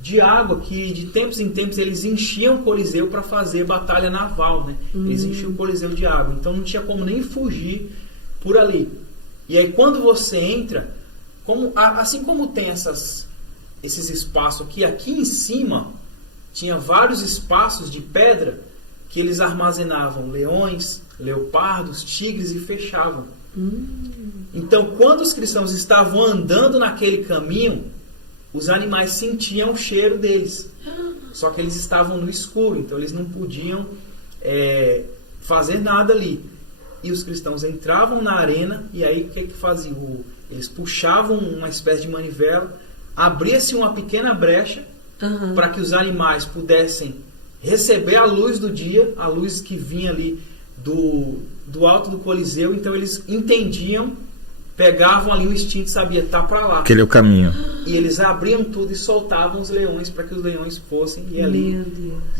de água que de tempos em tempos eles enchiam o Coliseu para fazer batalha naval, né? Eles enchiam o Coliseu de água, então não tinha como nem fugir por ali. E aí quando você entra, assim como tem esses espaços aqui em cima tinha vários espaços de pedra que eles armazenavam leões, leopardos, tigres e fechavam. Então quando os cristãos estavam andando naquele caminho, os animais sentiam o cheiro deles. Só que eles estavam no escuro, então eles não podiam fazer nada ali. E os cristãos entravam na arena e aí o que faziam? Eles puxavam uma espécie de manivela, abria-se uma pequena brecha para que os animais pudessem receber a luz do dia, a luz que vinha ali do alto do Coliseu. Então eles entendiam, pegavam ali o instinto, sabia, tá para lá. Aquele é o caminho. E eles abriam tudo e soltavam os leões para que os leões fossem e ali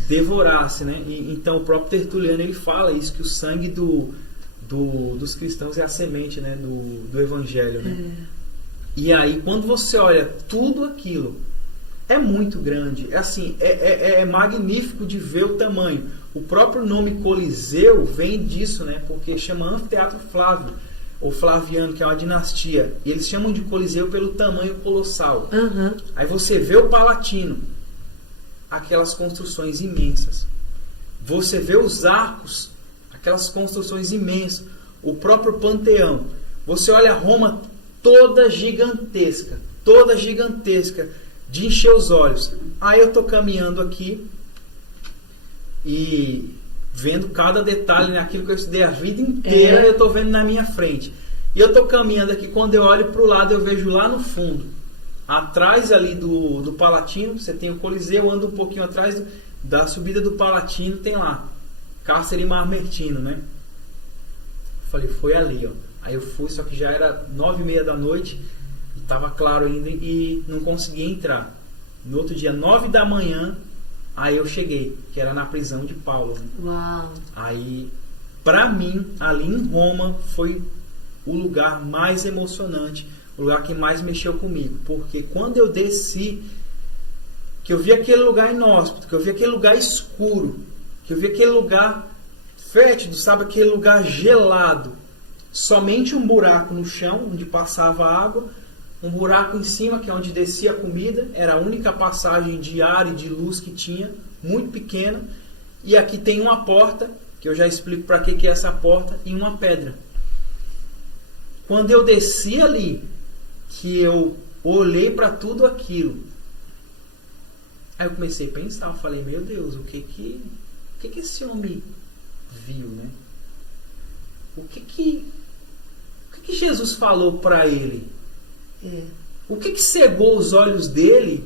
devorassem, né? E, então o próprio Tertuliano ele fala isso, que o sangue dos cristãos é a semente, né? do Evangelho, né? E aí quando você olha tudo aquilo, é muito grande, é assim, é magnífico de ver o tamanho. O próprio nome Coliseu vem disso, né? Porque chama Anfiteatro Flávio, ou Flaviano, que é uma dinastia. E eles chamam de Coliseu pelo tamanho colossal. Aí você vê o Palatino, aquelas construções imensas. Você vê os arcos, aquelas construções imensas. O próprio Panteão. Você olha Roma toda gigantesca, de encher os olhos. Aí eu tô caminhando aqui e vendo cada detalhe naquilo que eu estudei a vida inteira, eu tô vendo na minha frente. E eu tô caminhando aqui, quando eu olho pro lado, eu vejo lá no fundo, atrás ali do Palatino, você tem o Coliseu, anda um pouquinho atrás da subida do Palatino, tem lá Cárcere Mamertino, né? Falei, foi ali, ó. Aí eu fui, só que já era 9h30 da noite, estava claro ainda e não conseguia entrar. No outro dia, 9 da manhã, aí eu cheguei, que era na prisão de Paulo. Né? Uau! Aí, pra mim, ali em Roma, foi o lugar mais emocionante, o lugar que mais mexeu comigo. Porque quando eu desci, que eu vi aquele lugar inóspito, que eu vi aquele lugar escuro, que eu vi aquele lugar fétido, sabe, aquele lugar gelado, somente um buraco no chão, onde passava água, um buraco em cima, que é onde descia a comida, era a única passagem de ar e de luz que tinha, muito pequena, e aqui tem uma porta, que eu já explico para que é essa porta, e uma pedra. Quando eu desci ali, que eu olhei para tudo aquilo, aí eu comecei a pensar, eu falei, meu Deus, o que esse homem viu, né? O que Jesus falou para ele? O que cegou os olhos dele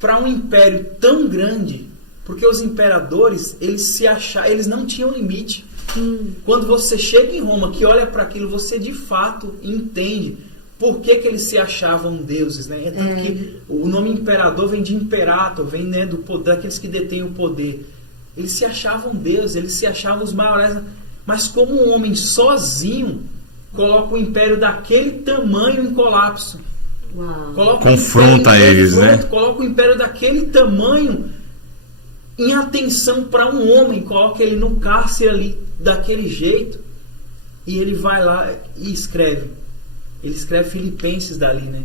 para um império tão grande? Porque os imperadores, eles não tinham limite. Quando você chega em Roma, que olha para aquilo, você de fato entende por que eles se achavam deuses, né? É tanto que o nome imperador vem de imperator, vem, né, daqueles que detêm o poder. Eles se achavam deuses, eles se achavam os maiores, mas como um homem sozinho coloca o império daquele tamanho em colapso. Confronta eles, né? Coloca o império daquele tamanho em atenção para um homem, coloca ele no cárcere ali daquele jeito, e ele vai lá e escreve. Ele escreve Filipenses dali, né?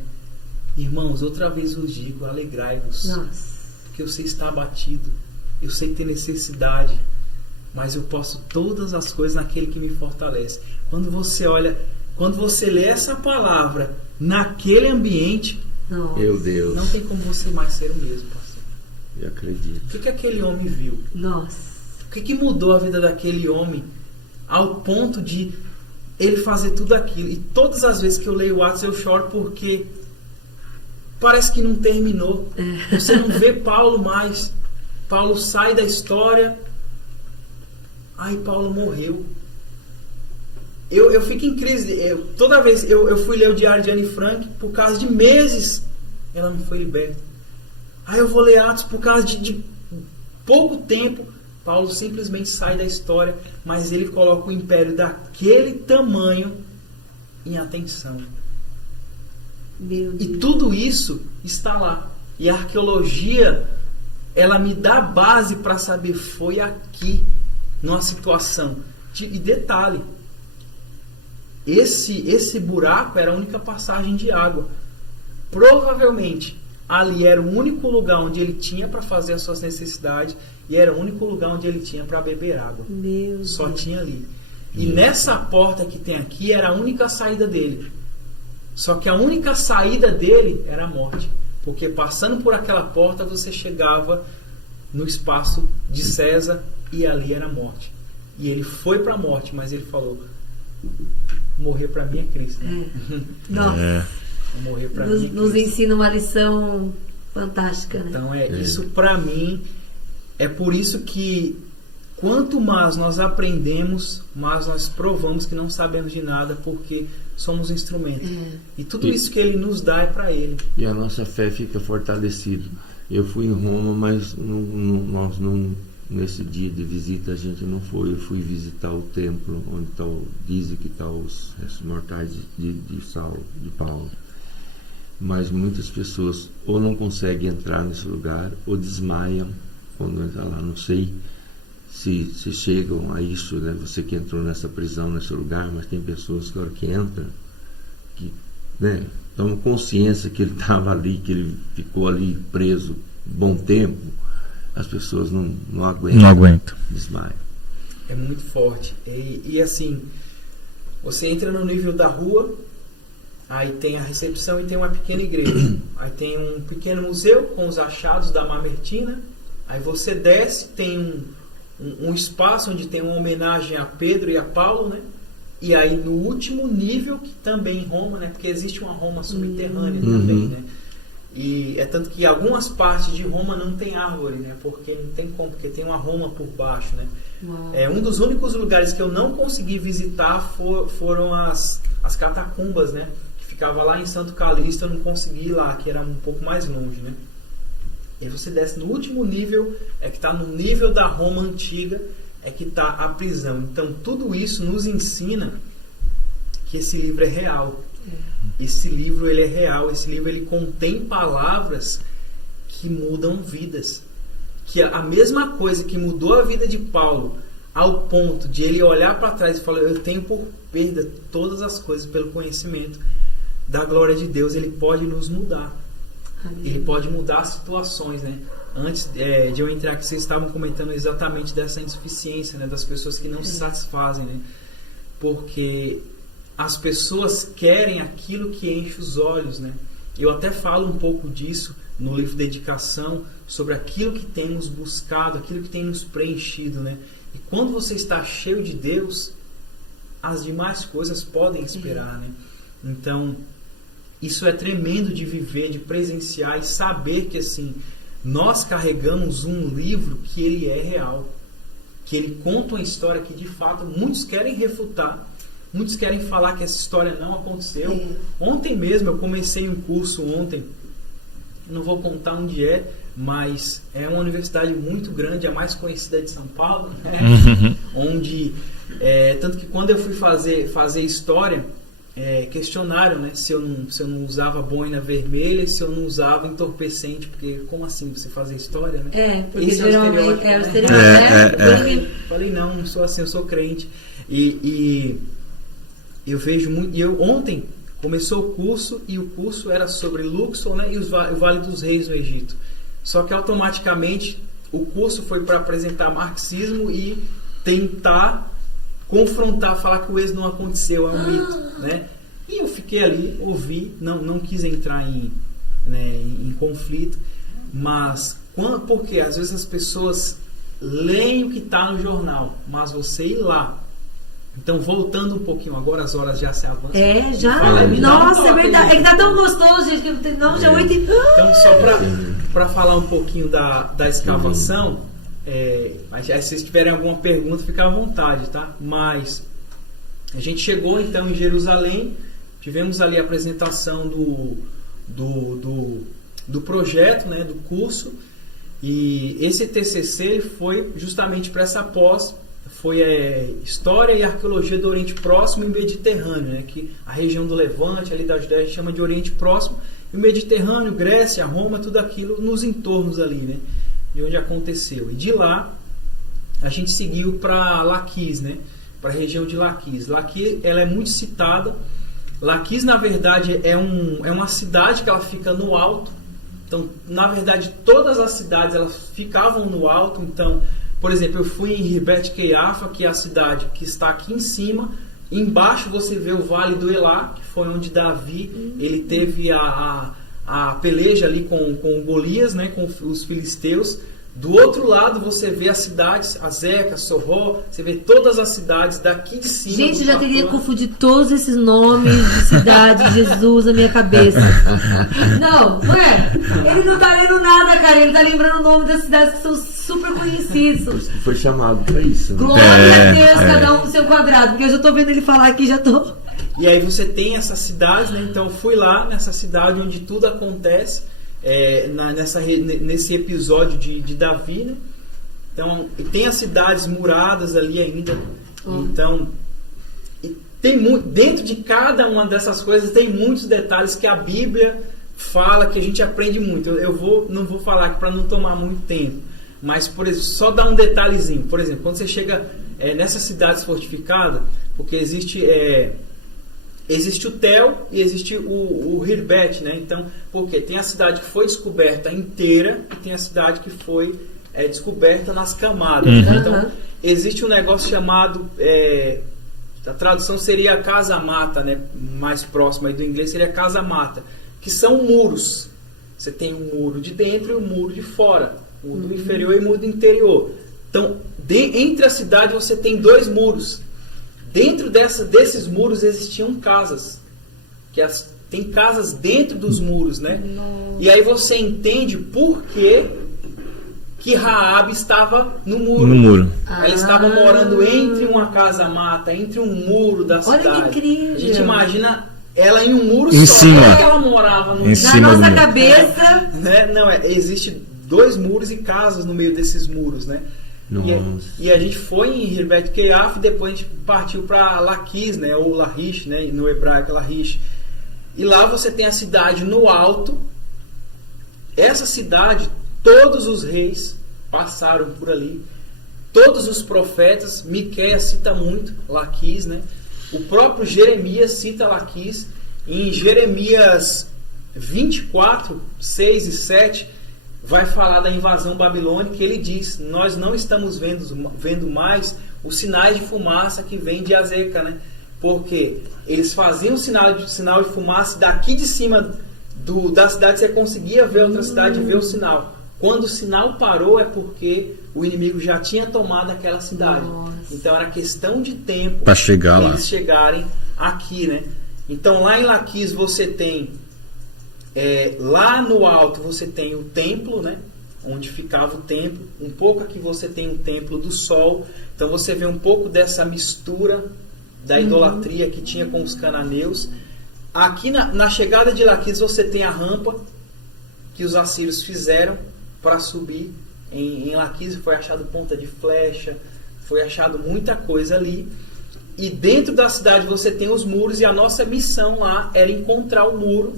Irmãos, outra vez vos digo, alegrai-vos, porque eu sei estar abatido, eu sei ter necessidade, mas eu posso todas as coisas naquele que me fortalece. Quando você olha, quando você lê essa palavra naquele ambiente, meu Deus, não tem como você mais ser o mesmo, pastor. Eu acredito. O que aquele homem viu? O que mudou a vida daquele homem ao ponto de ele fazer tudo aquilo? E todas as vezes que eu leio o Atos eu choro, porque parece que não terminou. Você não vê Paulo mais. Paulo sai da história. Ai, Paulo morreu. Eu fico em crise. Toda vez eu fui ler o diário de Anne Frank, por causa de meses ela não foi liberta. Aí eu vou ler Atos, por causa de pouco tempo Paulo simplesmente sai da história, mas ele coloca o império daquele tamanho em atenção. E tudo isso está lá. E a arqueologia, ela me dá base para saber, foi aqui, numa situação. E detalhe, esse buraco era a única passagem de água. Provavelmente ali era o único lugar onde ele tinha para fazer as suas necessidades, e era o único lugar onde ele tinha para beber água. Só tinha ali. E nessa porta que tem aqui era a única saída dele. Só que a única saída dele era a morte. Porque passando por aquela porta você chegava no espaço de César, e ali era a morte. E ele foi para a morte, mas ele falou: morrer para mim é Cristo. Né? Nossa. Morrer para mim é Cristo. Nos ensina uma lição Fantástica, né? Então isso para mim, é por isso que quanto mais nós aprendemos, mais nós provamos que não sabemos de nada, porque somos instrumentos. E tudo isso que ele nos dá é para ele. E a nossa fé fica fortalecida. Eu fui em Roma, mas nós não, nesse dia de visita a gente não foi. Eu fui visitar o templo onde dizem que estão os restos mortais de Saulo, de Paulo. Mas muitas pessoas ou não conseguem entrar nesse lugar ou desmaiam quando entram lá. Não sei se chegam a isso, né? Você que entrou nessa prisão, nesse lugar, mas tem pessoas que a hora que entram, que, né, tomam consciência que ele estava ali, que ele ficou ali preso um bom tempo, as pessoas não aguentam. Não aguentam. Desmaiam. É muito forte. E assim, você entra no nível da rua, aí tem a recepção e tem uma pequena igreja. Aí tem um pequeno museu com os achados da Mamertina. Aí você desce, tem um espaço onde tem uma homenagem a Pedro e a Paulo, né? E aí no último nível, que também em Roma, né? Porque existe uma Roma subterrânea também, né? E é tanto que algumas partes de Roma não tem árvore, né? Porque não tem como, porque tem uma Roma por baixo, né? É um dos únicos lugares que eu não consegui visitar foram as catacumbas, né? Ficava lá em Santo Calixto, eu não consegui ir lá, que era um pouco mais longe, né? E você desce no último nível, é que está no nível da Roma antiga, é que está a prisão. Então tudo isso nos ensina que esse livro é real. Esse livro ele é real, esse livro ele contém palavras que mudam vidas. Que a mesma coisa que mudou a vida de Paulo, ao ponto de ele olhar para trás e falar, eu tenho por perda todas as coisas pelo conhecimento da glória de Deus, ele pode nos mudar. Amém. Ele pode mudar situações, né? Antes de eu entrar aqui, vocês estavam comentando exatamente dessa insuficiência, né? Das pessoas que não se satisfazem, né? Porque as pessoas querem aquilo que enche os olhos, né? Eu até falo um pouco disso no livro Dedicação, sobre aquilo que temos buscado, aquilo que tem nos preenchido, né? E quando você está cheio de Deus, as demais coisas podem esperar, né? Então, isso é tremendo de viver, de presenciar e saber que, assim, nós carregamos um livro que ele é real, que ele conta uma história que, de fato, muitos querem refutar, muitos querem falar que essa história não aconteceu. Ontem mesmo, eu comecei um curso não vou contar onde é, mas é uma universidade muito grande, a mais conhecida de São Paulo, né? Onde, tanto que quando eu fui fazer história, questionaram, né, se eu não usava boina vermelha, se eu não usava entorpecente, porque como assim você fazer história, né? Porque esse geralmente é o estereótipo, né? Falei, não sou assim, eu sou crente. E eu vejo muito. E ontem começou o curso, e o curso era sobre Luxor, né, e o Vale dos Reis no Egito. Só que automaticamente o curso foi para apresentar marxismo e tentar confrontar, falar que o êxodo não aconteceu, é um mito, né? E eu fiquei ali, ouvi, não quis entrar em conflito, mas porque às vezes as pessoas leem o que está no jornal, mas você ir lá. Então, voltando um pouquinho agora, as horas já se avançam. Já? Nossa, é verdade. É que tá tão gostoso, gente, que não, já 8 e... Então, só para falar um pouquinho da escavação, mas aí, se vocês tiverem alguma pergunta, fica à vontade, tá? Mas a gente chegou então em Jerusalém, tivemos ali a apresentação do projeto, né, do curso, e esse TCC ele foi justamente para essa pós, foi História e Arqueologia do Oriente Próximo e Mediterrâneo, né, que a região do Levante, ali da Judéia, a gente chama de Oriente Próximo, e o Mediterrâneo, Grécia, Roma, tudo aquilo nos entornos ali, né, de onde aconteceu. E de lá a gente seguiu para Laquis, né, para a região de Laquis. Laquis, ela é muito citada. Laquis, na verdade, é uma cidade que ela fica no alto. Então, na verdade, todas as cidades elas ficavam no alto. Então, por exemplo, eu fui em Ribet Keiafa, que é a cidade que está aqui em cima. Embaixo você vê o Vale do Elá, que foi onde Davi ele teve a peleja ali com Golias, né, com os filisteus. Do outro lado você vê as cidades, Azeca, Sorró, você vê todas as cidades daqui de cima. Gente, já teria confundido todos esses nomes de cidade, Jesus, na minha cabeça. Não é? Ele não tá lendo nada, cara. Ele tá lembrando o nome das cidades que são super conhecidos. Foi chamado pra isso. Né? Glória a Deus, cada um no seu quadrado. Porque eu já tô vendo ele falar aqui, já tô... E aí você tem essas cidades, né? Então eu fui lá nessa cidade onde tudo acontece. Nesse episódio de Davi, né? Então tem as cidades muradas ali ainda. Então tem dentro de cada uma dessas coisas tem muitos detalhes que a Bíblia fala, que a gente aprende muito. Não vou falar aqui para não tomar muito tempo, mas por exemplo, só dar um detalhezinho. Por exemplo, quando você chega nessas cidades fortificadas, porque existe o Tel e existe o Hirbet, né? Então, porque tem a cidade que foi descoberta inteira e tem a cidade que foi descoberta nas camadas. Né? Então, existe um negócio chamado, a tradução seria casa-mata, né? Mais próxima aí do inglês seria casa-mata, que são muros. Você tem um muro de dentro e um muro de fora, o muro inferior e o muro do interior. Então, entre a cidade você tem 2 muros. Dentro desses muros existiam casas, tem casas dentro dos muros, né? Nossa. E aí você entende por que Raabe estava no muro. Ela estava morando entre uma casa-mata, entre um muro da cidade. Olha que incrível. A gente imagina ela em um muro em só, cima. ela morava no na nossa cabeça. Né? Não, existe 2 muros e casas no meio desses muros, né? E a gente foi em Hirbet Keaf e depois a gente partiu para Laquis, né, ou Lahish, né, no hebraico Lahish. E lá você tem a cidade no alto. Essa cidade, todos os reis passaram por ali. Todos os profetas, Miqueias cita muito Laquis, né? O próprio Jeremias cita Laquis. Em Jeremias 24, 6 e 7... vai falar da invasão babilônica. Ele diz: nós não estamos vendo mais os sinais de fumaça que vem de Azeca, né? Porque eles faziam sinal de fumaça daqui de cima da cidade, você conseguia ver outra cidade e ver o sinal. Quando o sinal parou é porque o inimigo já tinha tomado aquela cidade. Nossa. Então era questão de tempo para chegar lá, eles chegarem aqui, né? Então lá em Laquis você tem lá no alto você tem o templo, né? Onde ficava o templo. Um pouco aqui você tem o templo do sol. Então você vê um pouco dessa mistura da idolatria que tinha com os cananeus. Aqui na chegada de Laquis você tem a rampa que os assírios fizeram para subir em Laquis. Foi achado ponta de flecha, foi achado muita coisa ali. E dentro da cidade você tem os muros, e a nossa missão lá era encontrar o muro,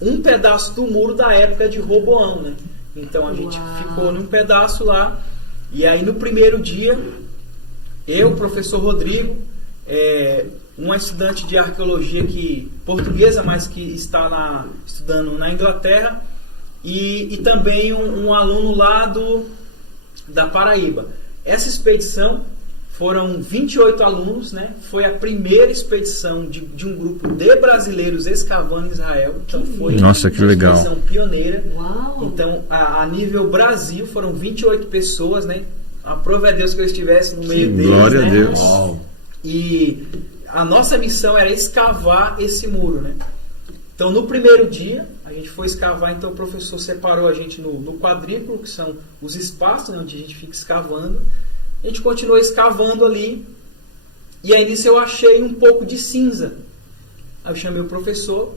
um pedaço do muro da época de Roboão, né? Então a gente ficou num pedaço lá. E aí no primeiro dia, eu, o professor Rodrigo, uma estudante de arqueologia portuguesa, mas que está estudando na Inglaterra, e também um aluno lá da Paraíba. Essa expedição foram 28 alunos, né? Foi a primeira expedição de um grupo de brasileiros escavando em Israel. Então foi uma expedição pioneira. Uau. Então, a nível Brasil, foram 28 pessoas, né? Aprove a Deus que eu estivesse no meio deles. Glória né? a Deus. Uau. E a nossa missão era escavar esse muro, né? Então, no primeiro dia, a gente foi escavar. Então, o professor separou a gente no quadrículo, que são os espaços, né, onde a gente fica escavando. A gente continuou escavando ali. E aí, nisso, eu achei um pouco de cinza. Aí eu chamei o professor.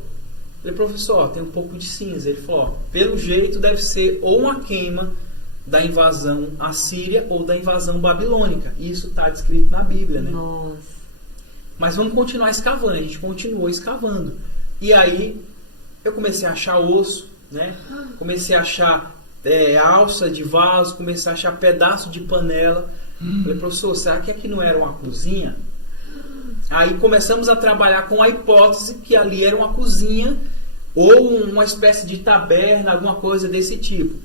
Falei: professor, tem um pouco de cinza. Ele falou: pelo jeito deve ser ou uma queima da invasão assíria ou da invasão babilônica. E isso está descrito na Bíblia, né? Nossa. Mas vamos continuar escavando. A gente continuou escavando. E aí eu comecei a achar osso, né? Comecei a achar alça de vaso, comecei a achar pedaço de panela. Falei: professor, será que aqui não era uma cozinha? Aí começamos a trabalhar com a hipótese que ali era uma cozinha ou uma espécie de taberna, alguma coisa desse tipo.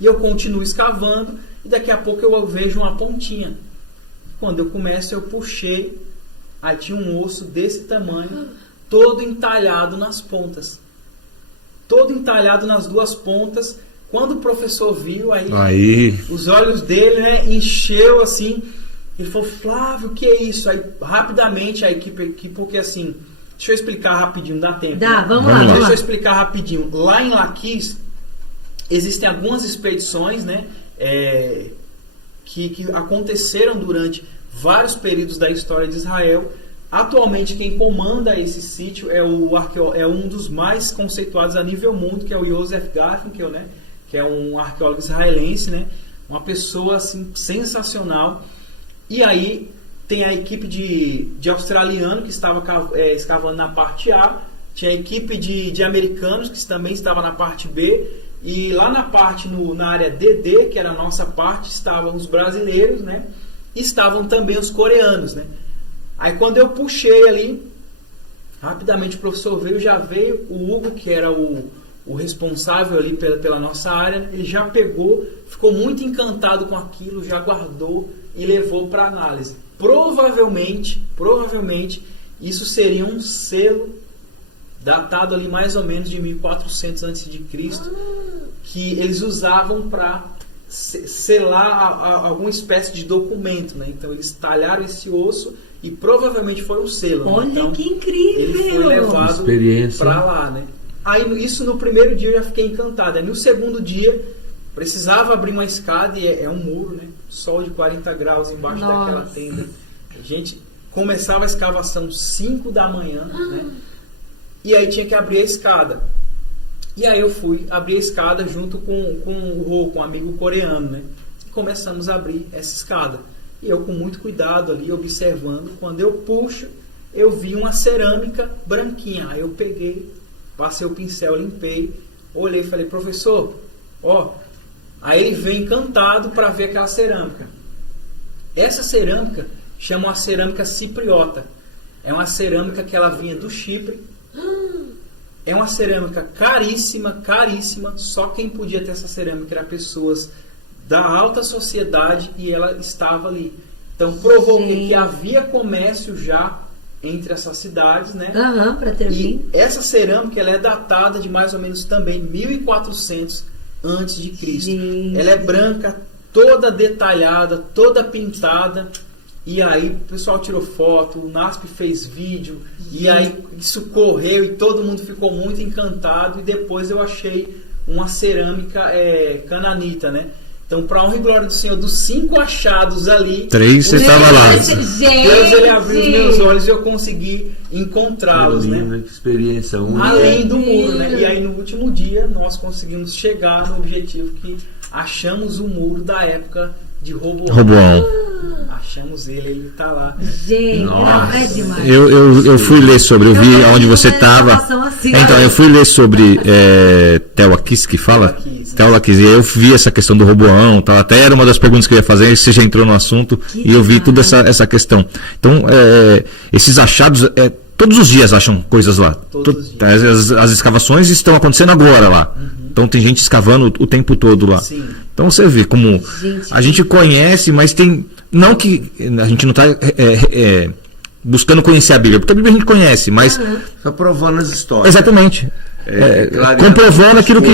E eu continuo escavando e daqui a pouco eu vejo uma pontinha. Quando eu começo, eu puxei, aí tinha um osso desse tamanho, todo entalhado nas pontas. Todo entalhado nas duas pontas, Quando o professor viu, Aí. os olhos dele, né, encheu assim. Ele falou, Flávio, o que é isso? Aí rapidamente a equipe, porque assim, deixa eu explicar rapidinho, dá tempo. Dá, né? vamos lá. Deixa eu explicar rapidinho. Lá em Laquis existem algumas expedições, né, que aconteceram durante vários períodos da história de Israel. Atualmente quem comanda esse sítio é um dos mais conceituados a nível mundo, que é o Joseph Gaffin, que é um arqueólogo israelense, né? Uma pessoa assim, sensacional. E aí tem a equipe de australiano que estava escavando na parte A, tinha a equipe de americanos que também estava na parte B, e lá na área DD, que era a nossa parte, estavam os brasileiros, né? E estavam também os coreanos, né? Aí quando eu puxei ali, rapidamente o professor veio, o Hugo, que era o responsável ali pela nossa área, ele já pegou, ficou muito encantado com aquilo, já guardou e levou para análise. Provavelmente, isso seria um selo datado ali mais ou menos de 1400 a.C., que eles usavam para selar alguma espécie de documento, né? Então eles talharam esse osso e provavelmente foi um selo. Olha, né? Então, que incrível! ele foi levado para lá, né? Aí isso no primeiro dia eu já fiquei encantado. Aí no segundo dia precisava abrir uma escada e é um muro, né? Sol de 40 graus embaixo daquela tenda. A gente começava a escavação 5 da manhã, né? E aí tinha que abrir a escada. E aí eu fui abrir a escada junto com o Rô, com um amigo coreano, né? E começamos a abrir essa escada. E eu com muito cuidado ali, observando. Quando eu puxo, eu vi uma cerâmica branquinha. Aí eu peguei, passei o pincel, limpei, olhei e falei, professor, ó. Aí ele vem encantado para ver aquela cerâmica. Essa cerâmica chama uma cerâmica cipriota. É uma cerâmica que ela vinha do Chipre. É uma cerâmica caríssima, caríssima. Só quem podia ter essa cerâmica eram pessoas da alta sociedade e ela estava ali. Então provou que havia comércio já entre essas cidades, né? Para ter e essa cerâmica ela é datada de mais ou menos também 1400 antes de Cristo. Ela é branca, toda detalhada, toda pintada. E aí o pessoal tirou foto, o NASP fez vídeo, e aí isso correu e todo mundo ficou muito encantado. E depois eu achei uma cerâmica cananita, né? Então, para honra e glória do Senhor, dos 5 achados ali, 3 você estava lá. Deus ele abriu os meus olhos e eu consegui encontrá-los, né? Que experiência única. Além do muro, né? E aí no último dia nós conseguimos chegar no objetivo que achamos o muro da época de Roboão. Achamos ele está lá. Gente, nossa, é demais. Eu fui ler sobre, eu vi onde você estava. Assim, então, eu fui ler sobre Tel Aquis, que fala? Tel Aquis, e eu vi essa questão do Roboão, tal, até era uma das perguntas que eu ia fazer, você já entrou no assunto, e eu vi toda essa questão. Então, esses achados, todos os dias acham coisas lá. As escavações estão acontecendo agora lá. Então tem gente escavando o tempo todo lá. Sim. Então você vê como a gente conhece, mas tem... Não que a gente não está buscando conhecer a Bíblia, porque a Bíblia a gente conhece, mas... Está provando as histórias. Exatamente. Comprovando aquilo que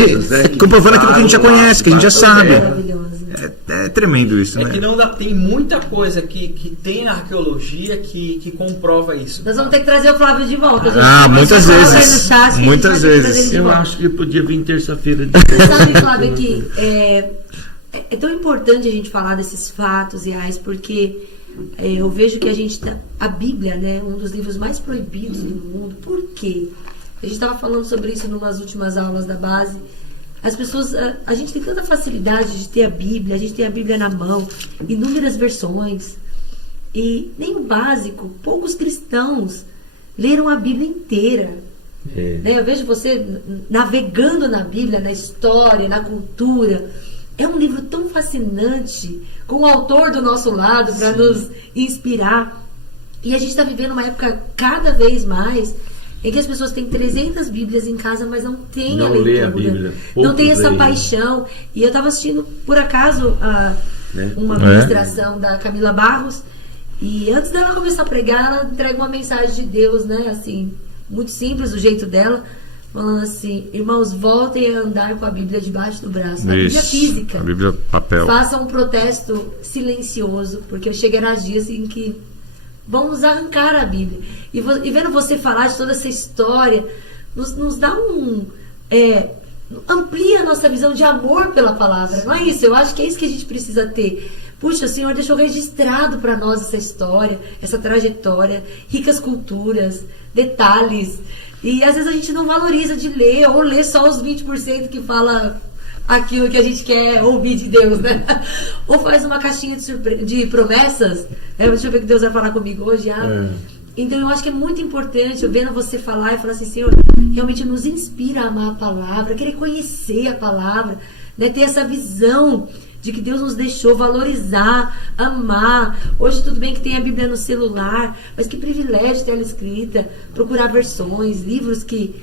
a gente já conhece, que a gente já sabe. É tremendo isso, né? Que não tem muita coisa que tem na arqueologia que comprova isso. Nós vamos ter que trazer o Flávio de volta. Gente. Muitas vezes. Muitas vezes. Eu acho que podia vir terça-feira. Sabe, Flávio, que é tão importante a gente falar desses fatos reais, porque eu vejo que a Bíblia, né, um dos livros mais proibidos do mundo. Por quê? A gente estava falando sobre isso em umas últimas aulas da base. As pessoas, a gente tem tanta facilidade de ter a Bíblia, a gente tem a Bíblia na mão, inúmeras versões, e nem o básico, poucos cristãos leram a Bíblia inteira. Eu vejo você navegando na Bíblia, na história, na cultura. É um livro tão fascinante, com o autor do nosso lado para nos inspirar. E a gente está vivendo uma época cada vez mais em que as pessoas têm 300 Bíblias em casa, mas não têm a leitura. Lê a Bíblia. Não tem essa paixão. E eu estava assistindo, por acaso, uma ministração da Camila Barros, e antes dela começar a pregar, ela entrega uma mensagem de Deus, né? Assim, muito simples, do jeito dela. falando assim: irmãos, voltem a andar com a Bíblia debaixo do braço, a Bíblia física. A Bíblia papel. Façam um protesto silencioso, porque chegará dias em que vão nos arrancar a Bíblia. E vendo você falar de toda essa história, nos dá amplia a nossa visão de amor pela palavra. Não é isso? Eu acho que é isso que a gente precisa ter. Puxa, o Senhor deixou registrado para nós essa história, essa trajetória, ricas culturas, detalhes. E às vezes a gente não valoriza de ler, ou lê só os 20% que fala aquilo que a gente quer ouvir de Deus, né? Ou faz uma caixinha de promessas. Deixa eu ver o que Deus vai falar comigo hoje. Então eu acho que é muito importante, eu vendo você falar e falar assim: Senhor, realmente nos inspira a amar a palavra, querer conhecer a palavra, né? Ter essa visão de que Deus nos deixou valorizar, amar. Hoje tudo bem que tem a Bíblia no celular, mas que privilégio ter ela escrita, procurar versões, livros que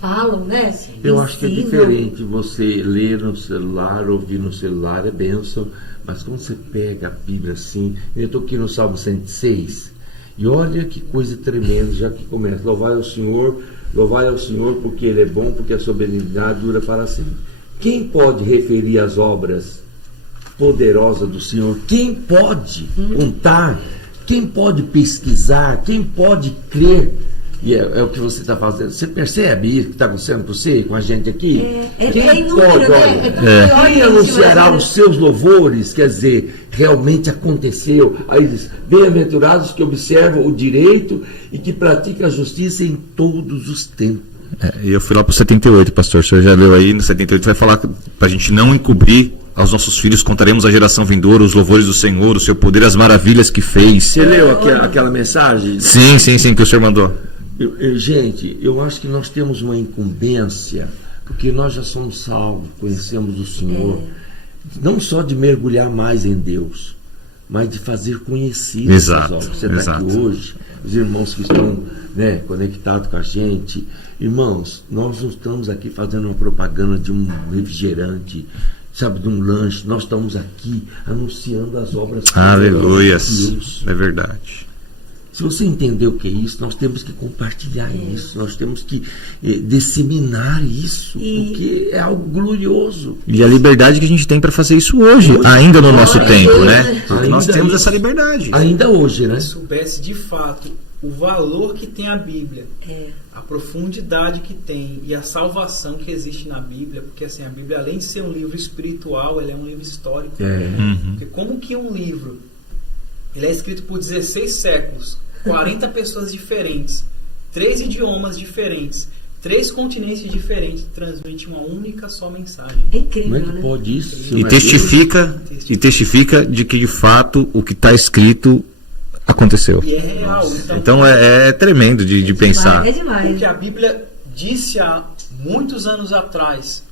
falam, né? Eu acho que é diferente você ler no celular, ouvir no celular, é bênção, mas quando você pega a Bíblia assim, eu estou aqui no Salmo 106, e olha que coisa tremenda, já que começa: louvai ao Senhor, porque Ele é bom, porque a sua benignidade dura para sempre. Quem pode referir as obras poderosas do Senhor? Quem pode contar? Quem pode pesquisar? Quem pode crer? E é o que você está fazendo. Você percebe isso que está acontecendo com você, com a gente aqui? Quem pode? Quem anunciará os seus louvores? Quer dizer, realmente aconteceu. Aí diz: bem-aventurados que observam o direito e que praticam a justiça em todos os tempos. E eu fui lá para o 78, pastor. O senhor já leu aí, no 78 vai falar para a gente não encobrir aos nossos filhos, contaremos à geração vindoura os louvores do Senhor, o seu poder, as maravilhas que fez. Você leu aquela mensagem? Sim, que o senhor mandou. Gente, eu acho que nós temos uma incumbência, porque nós já somos salvos, conhecemos o Senhor, não só de mergulhar mais em Deus, mas de fazer conhecidas as obras. Você está aqui hoje, os irmãos que estão, né, conectados com a gente. Irmãos, nós não estamos aqui fazendo uma propaganda de um refrigerante, sabe, de um lanche. Nós estamos aqui anunciando as obras. Aleluias, de Deus. É verdade. Se você entender o que é isso, nós temos que compartilhar isso, nós temos que disseminar isso, porque é algo glorioso. E a liberdade que a gente tem para fazer isso hoje, ainda no nosso tempo, né? Porque nós temos essa liberdade. Ainda hoje, né? Se soubesse de fato o valor que tem a Bíblia, a profundidade que tem e a salvação que existe na Bíblia, porque assim, a Bíblia, além de ser um livro espiritual, ela é um livro histórico. Porque como que um livro, ele é escrito por 16 séculos, 40 pessoas diferentes, 3 idiomas diferentes, 3 continentes diferentes, transmite uma única só mensagem. É incrível, Como é que né? pode isso? E testifica de que de fato o que está escrito aconteceu. E é real. Então é tremendo de pensar. É demais. Porque a Bíblia disse há muitos anos atrás.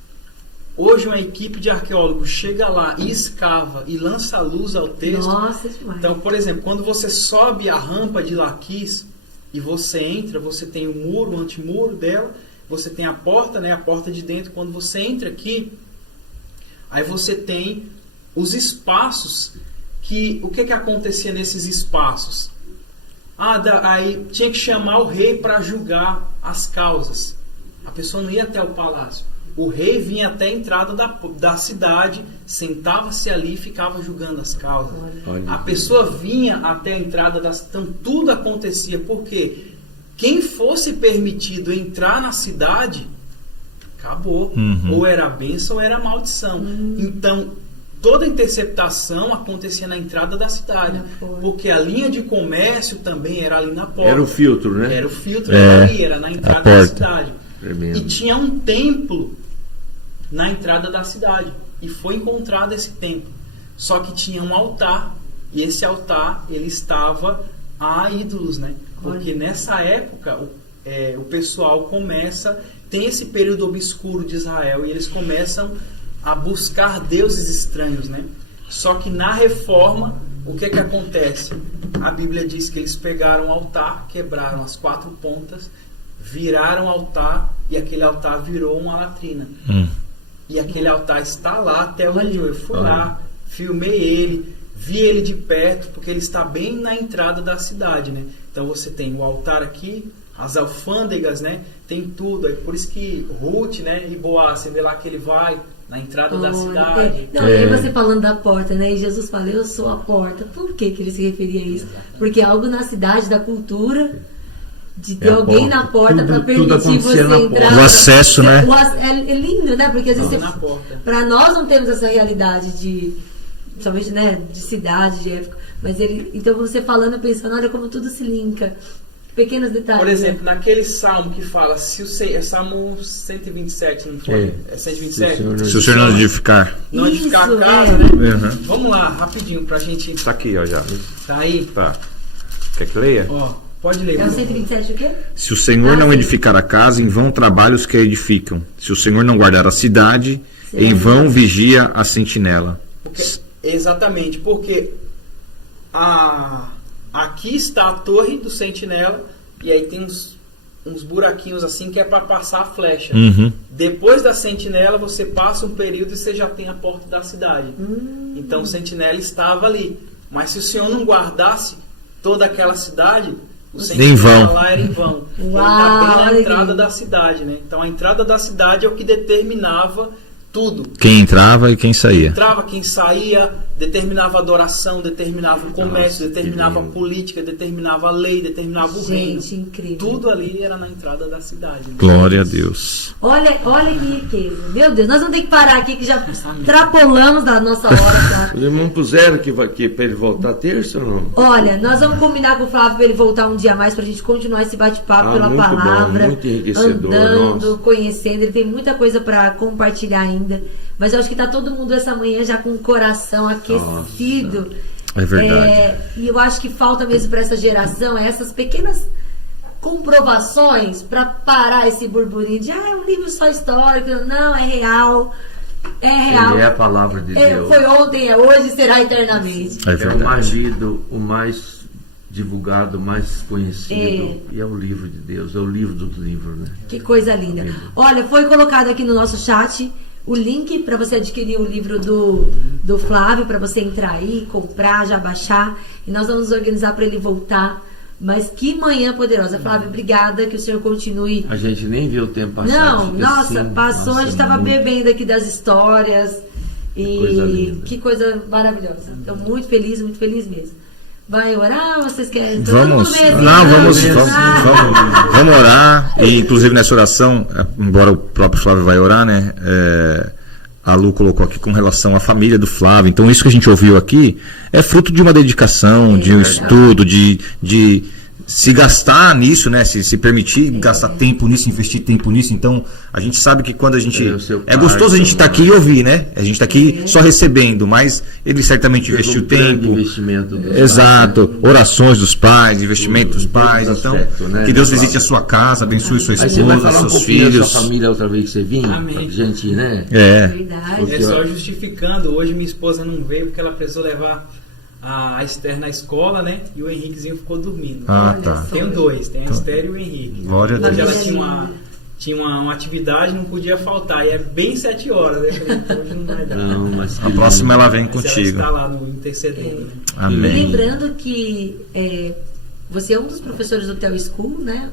Hoje uma equipe de arqueólogos chega lá e escava e lança luz ao texto. Nossa, demais. Então, por exemplo, quando você sobe a rampa de Laquis e você entra, você tem o muro, o antemuro dela, você tem a porta, né, a porta de dentro. Quando você entra aqui, aí você tem os espaços que... O que acontecia nesses espaços? Aí tinha que chamar o rei para julgar as causas. A pessoa não ia até o palácio. O rei vinha até a entrada da cidade, sentava-se ali e ficava julgando as causas. A pessoa vinha até a entrada da cidade. Então tudo acontecia. Porque quem fosse permitido entrar na cidade, acabou. Ou era bênção ou era maldição. Então toda interceptação acontecia na entrada da cidade. Porque a linha de comércio também era ali na porta. Era o filtro, né? Era o filtro, era ali, era na entrada da cidade. Tremendo. E tinha um templo na entrada da cidade. E foi encontrado esse templo. Só que tinha um altar. E esse altar, ele estava a ídolos, né? Porque nessa época, o pessoal tem esse período obscuro de Israel. E eles começam a buscar deuses estranhos, né? Só que na reforma, o que acontece? A Bíblia diz que eles pegaram o altar, quebraram as 4 pontas, viraram o altar e aquele altar virou uma latrina. E aquele altar está lá até hoje. Eu fui lá, filmei ele, vi ele de perto, porque ele está bem na entrada da cidade, né? Então você tem o altar aqui, as alfândegas, né? Tem tudo. É por isso que Ruth, né? E Boaz, você vê lá que ele vai na entrada da cidade. Não, e você falando da porta, né? E Jesus fala, eu sou a porta. Por que ele se referia a isso? Porque é algo na cidade, da cultura, de ter alguém na porta para permitir você entrar. O acesso, né? É lindo, né? Porque às vezes para nós não temos essa realidade de, somente, né, de cidade, de época. Mas então você falando, pensando, olha como tudo se linka. Pequenos detalhes. Por exemplo, naquele salmo que fala, se o Salmo 127, não foi? É 127? Se o Senhor não edificar. Não edificar a casa, né? Uhum. Vamos lá, rapidinho, pra gente... Tá aqui, ó, já. Tá aí? Tá. Quer que leia? Ó, pode ler. É o 127 o quê? Se o Senhor não edificar a casa, em vão trabalha os que a edificam. Se o Senhor não guardar a cidade, em vão vigia a sentinela. Exatamente, porque aqui está a torre do sentinela e aí tem uns buraquinhos assim que é para passar a flecha. Uhum. Depois da sentinela você passa um período e você já tem a porta da cidade. Então o sentinela estava ali. Mas se o Senhor não guardasse toda aquela cidade, o sentinela lá era em vão. Ele está bem na entrada da cidade, né? Então a entrada da cidade é o que determinava tudo. Quem entrava e quem saía. Entrava, quem saía, determinava a adoração, determinava o comércio, determinava a política, determinava a lei, determinava o reino. Incrível. Tudo ali era na entrada da cidade. Né? Glória a Deus. Olha que riqueza. Meu Deus, nós vamos ter que parar aqui que já extrapolamos da nossa hora. Tá? Os irmãos puseram que para ele voltar terça ou não? Olha, nós vamos combinar com o Flávio para ele voltar um dia mais pra gente continuar esse bate-papo pela muito palavra. Bom, muito enriquecedor. Andando, conhecendo. Ele tem muita coisa para compartilhar ainda. Mas eu acho que tá todo mundo essa manhã já com o coração aquecido. É verdade. E eu acho que falta mesmo para essa geração essas pequenas comprovações para parar esse burburinho de é um livro só histórico. Não, é real. É real. Ele é a palavra de Deus. Foi ontem, é hoje e será eternamente. É o mais lido, o mais divulgado, o mais conhecido. E é o livro de Deus, é o livro dos livros, né? Que coisa linda. Olha, foi colocado aqui no nosso chat o link para você adquirir o livro do Flávio, para você entrar aí, comprar, já baixar. E nós vamos nos organizar para ele voltar. Mas que manhã poderosa. Flávio, obrigada, que o senhor continue. A gente nem viu o tempo passar. Não, nossa, passou, a gente estava bebendo aqui das histórias. E que coisa maravilhosa. Então, muito feliz mesmo. Vai orar ou vocês querem? Vamos orar. E inclusive nessa oração, embora o próprio Flávio vai orar, né? A Lu colocou aqui com relação à família do Flávio. Então isso que a gente ouviu aqui é fruto de uma dedicação, de um estudo, de se gastar nisso, né? Se permitir gastar tempo nisso, investir tempo nisso. Então a gente sabe que quando a gente é gostoso a gente estar aqui e ouvir, né? A gente está aqui só recebendo, mas ele certamente investiu tempo. Exato, orações dos pais, investimento dos pais. Então né? Que Deus visite a sua casa, abençoe sua esposa, seus filhos. Sua família outra vez que você vinha. Amém. Gente, né? Verdade. É só justificando. Hoje minha esposa não veio porque ela precisou levar a Esther na escola, né? E o Henriquezinho ficou dormindo. Tá. Tenho dois, tem a Esther e o Henrique. Glória a Deus. Ela tinha uma atividade, não podia faltar. E é bem 7 horas, né? Então hoje não vai dar. Não, mas a próxima ela vem mas contigo. Ela está lá no intercedendo, né? Amém. E lembrando que você é um dos professores do Tel School, né?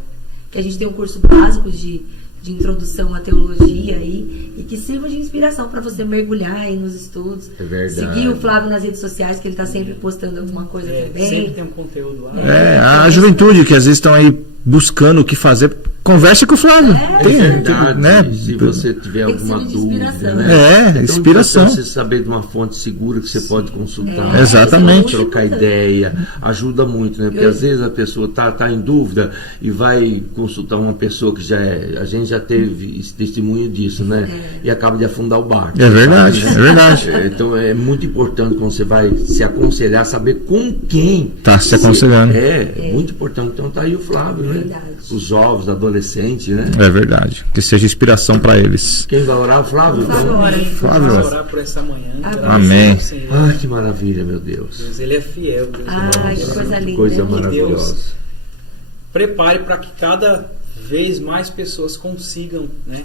Que a gente tem um curso básico de introdução à teologia aí, e que sirva de inspiração para você mergulhar aí nos estudos. É verdade. Seguir o Flávio nas redes sociais, que ele está sempre postando alguma coisa também. Sempre tem um conteúdo lá. A juventude que às vezes estão aí buscando o que fazer, converse com o Flávio. Verdade, né? Se você tiver alguma dúvida, né? Então, inspiração. Você saber de uma fonte segura que você pode consultar. Exatamente. Trocar ideia, ajuda muito, né? Porque às vezes a pessoa tá em dúvida e vai consultar uma pessoa que a gente já teve esse testemunho disso, né? E acaba de afundar o barco. É verdade, é verdade. Então é muito importante quando você vai se aconselhar, saber com quem tá se aconselhando. Muito importante. Então tá aí o Flávio, né? Os jovens, adolescentes, né? É verdade. Que seja inspiração para eles. Quem vai orar? O Flávio? Flávio. Vamos orar por essa manhã. Amém. Ai, que maravilha, meu Deus. Deus, ele é fiel. Deus, que coisa linda. Coisa maravilhosa. Deus, prepare para que cada vez mais pessoas consigam, né,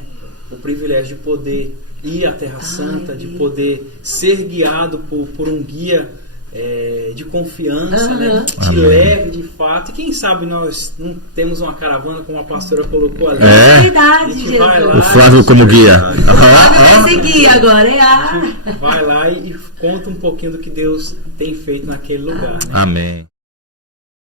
o privilégio de poder ir à Terra Santa, de poder ser guiado por um guia de confiança, né? Te Amém. leve de fato. E quem sabe nós não temos uma caravana, como a pastora colocou ali. É. A Verdade, gente Jesus. vai lá, O Flávio como guia. Vai seguir agora, vai lá e conta um pouquinho do que Deus tem feito naquele lugar, né? Amém.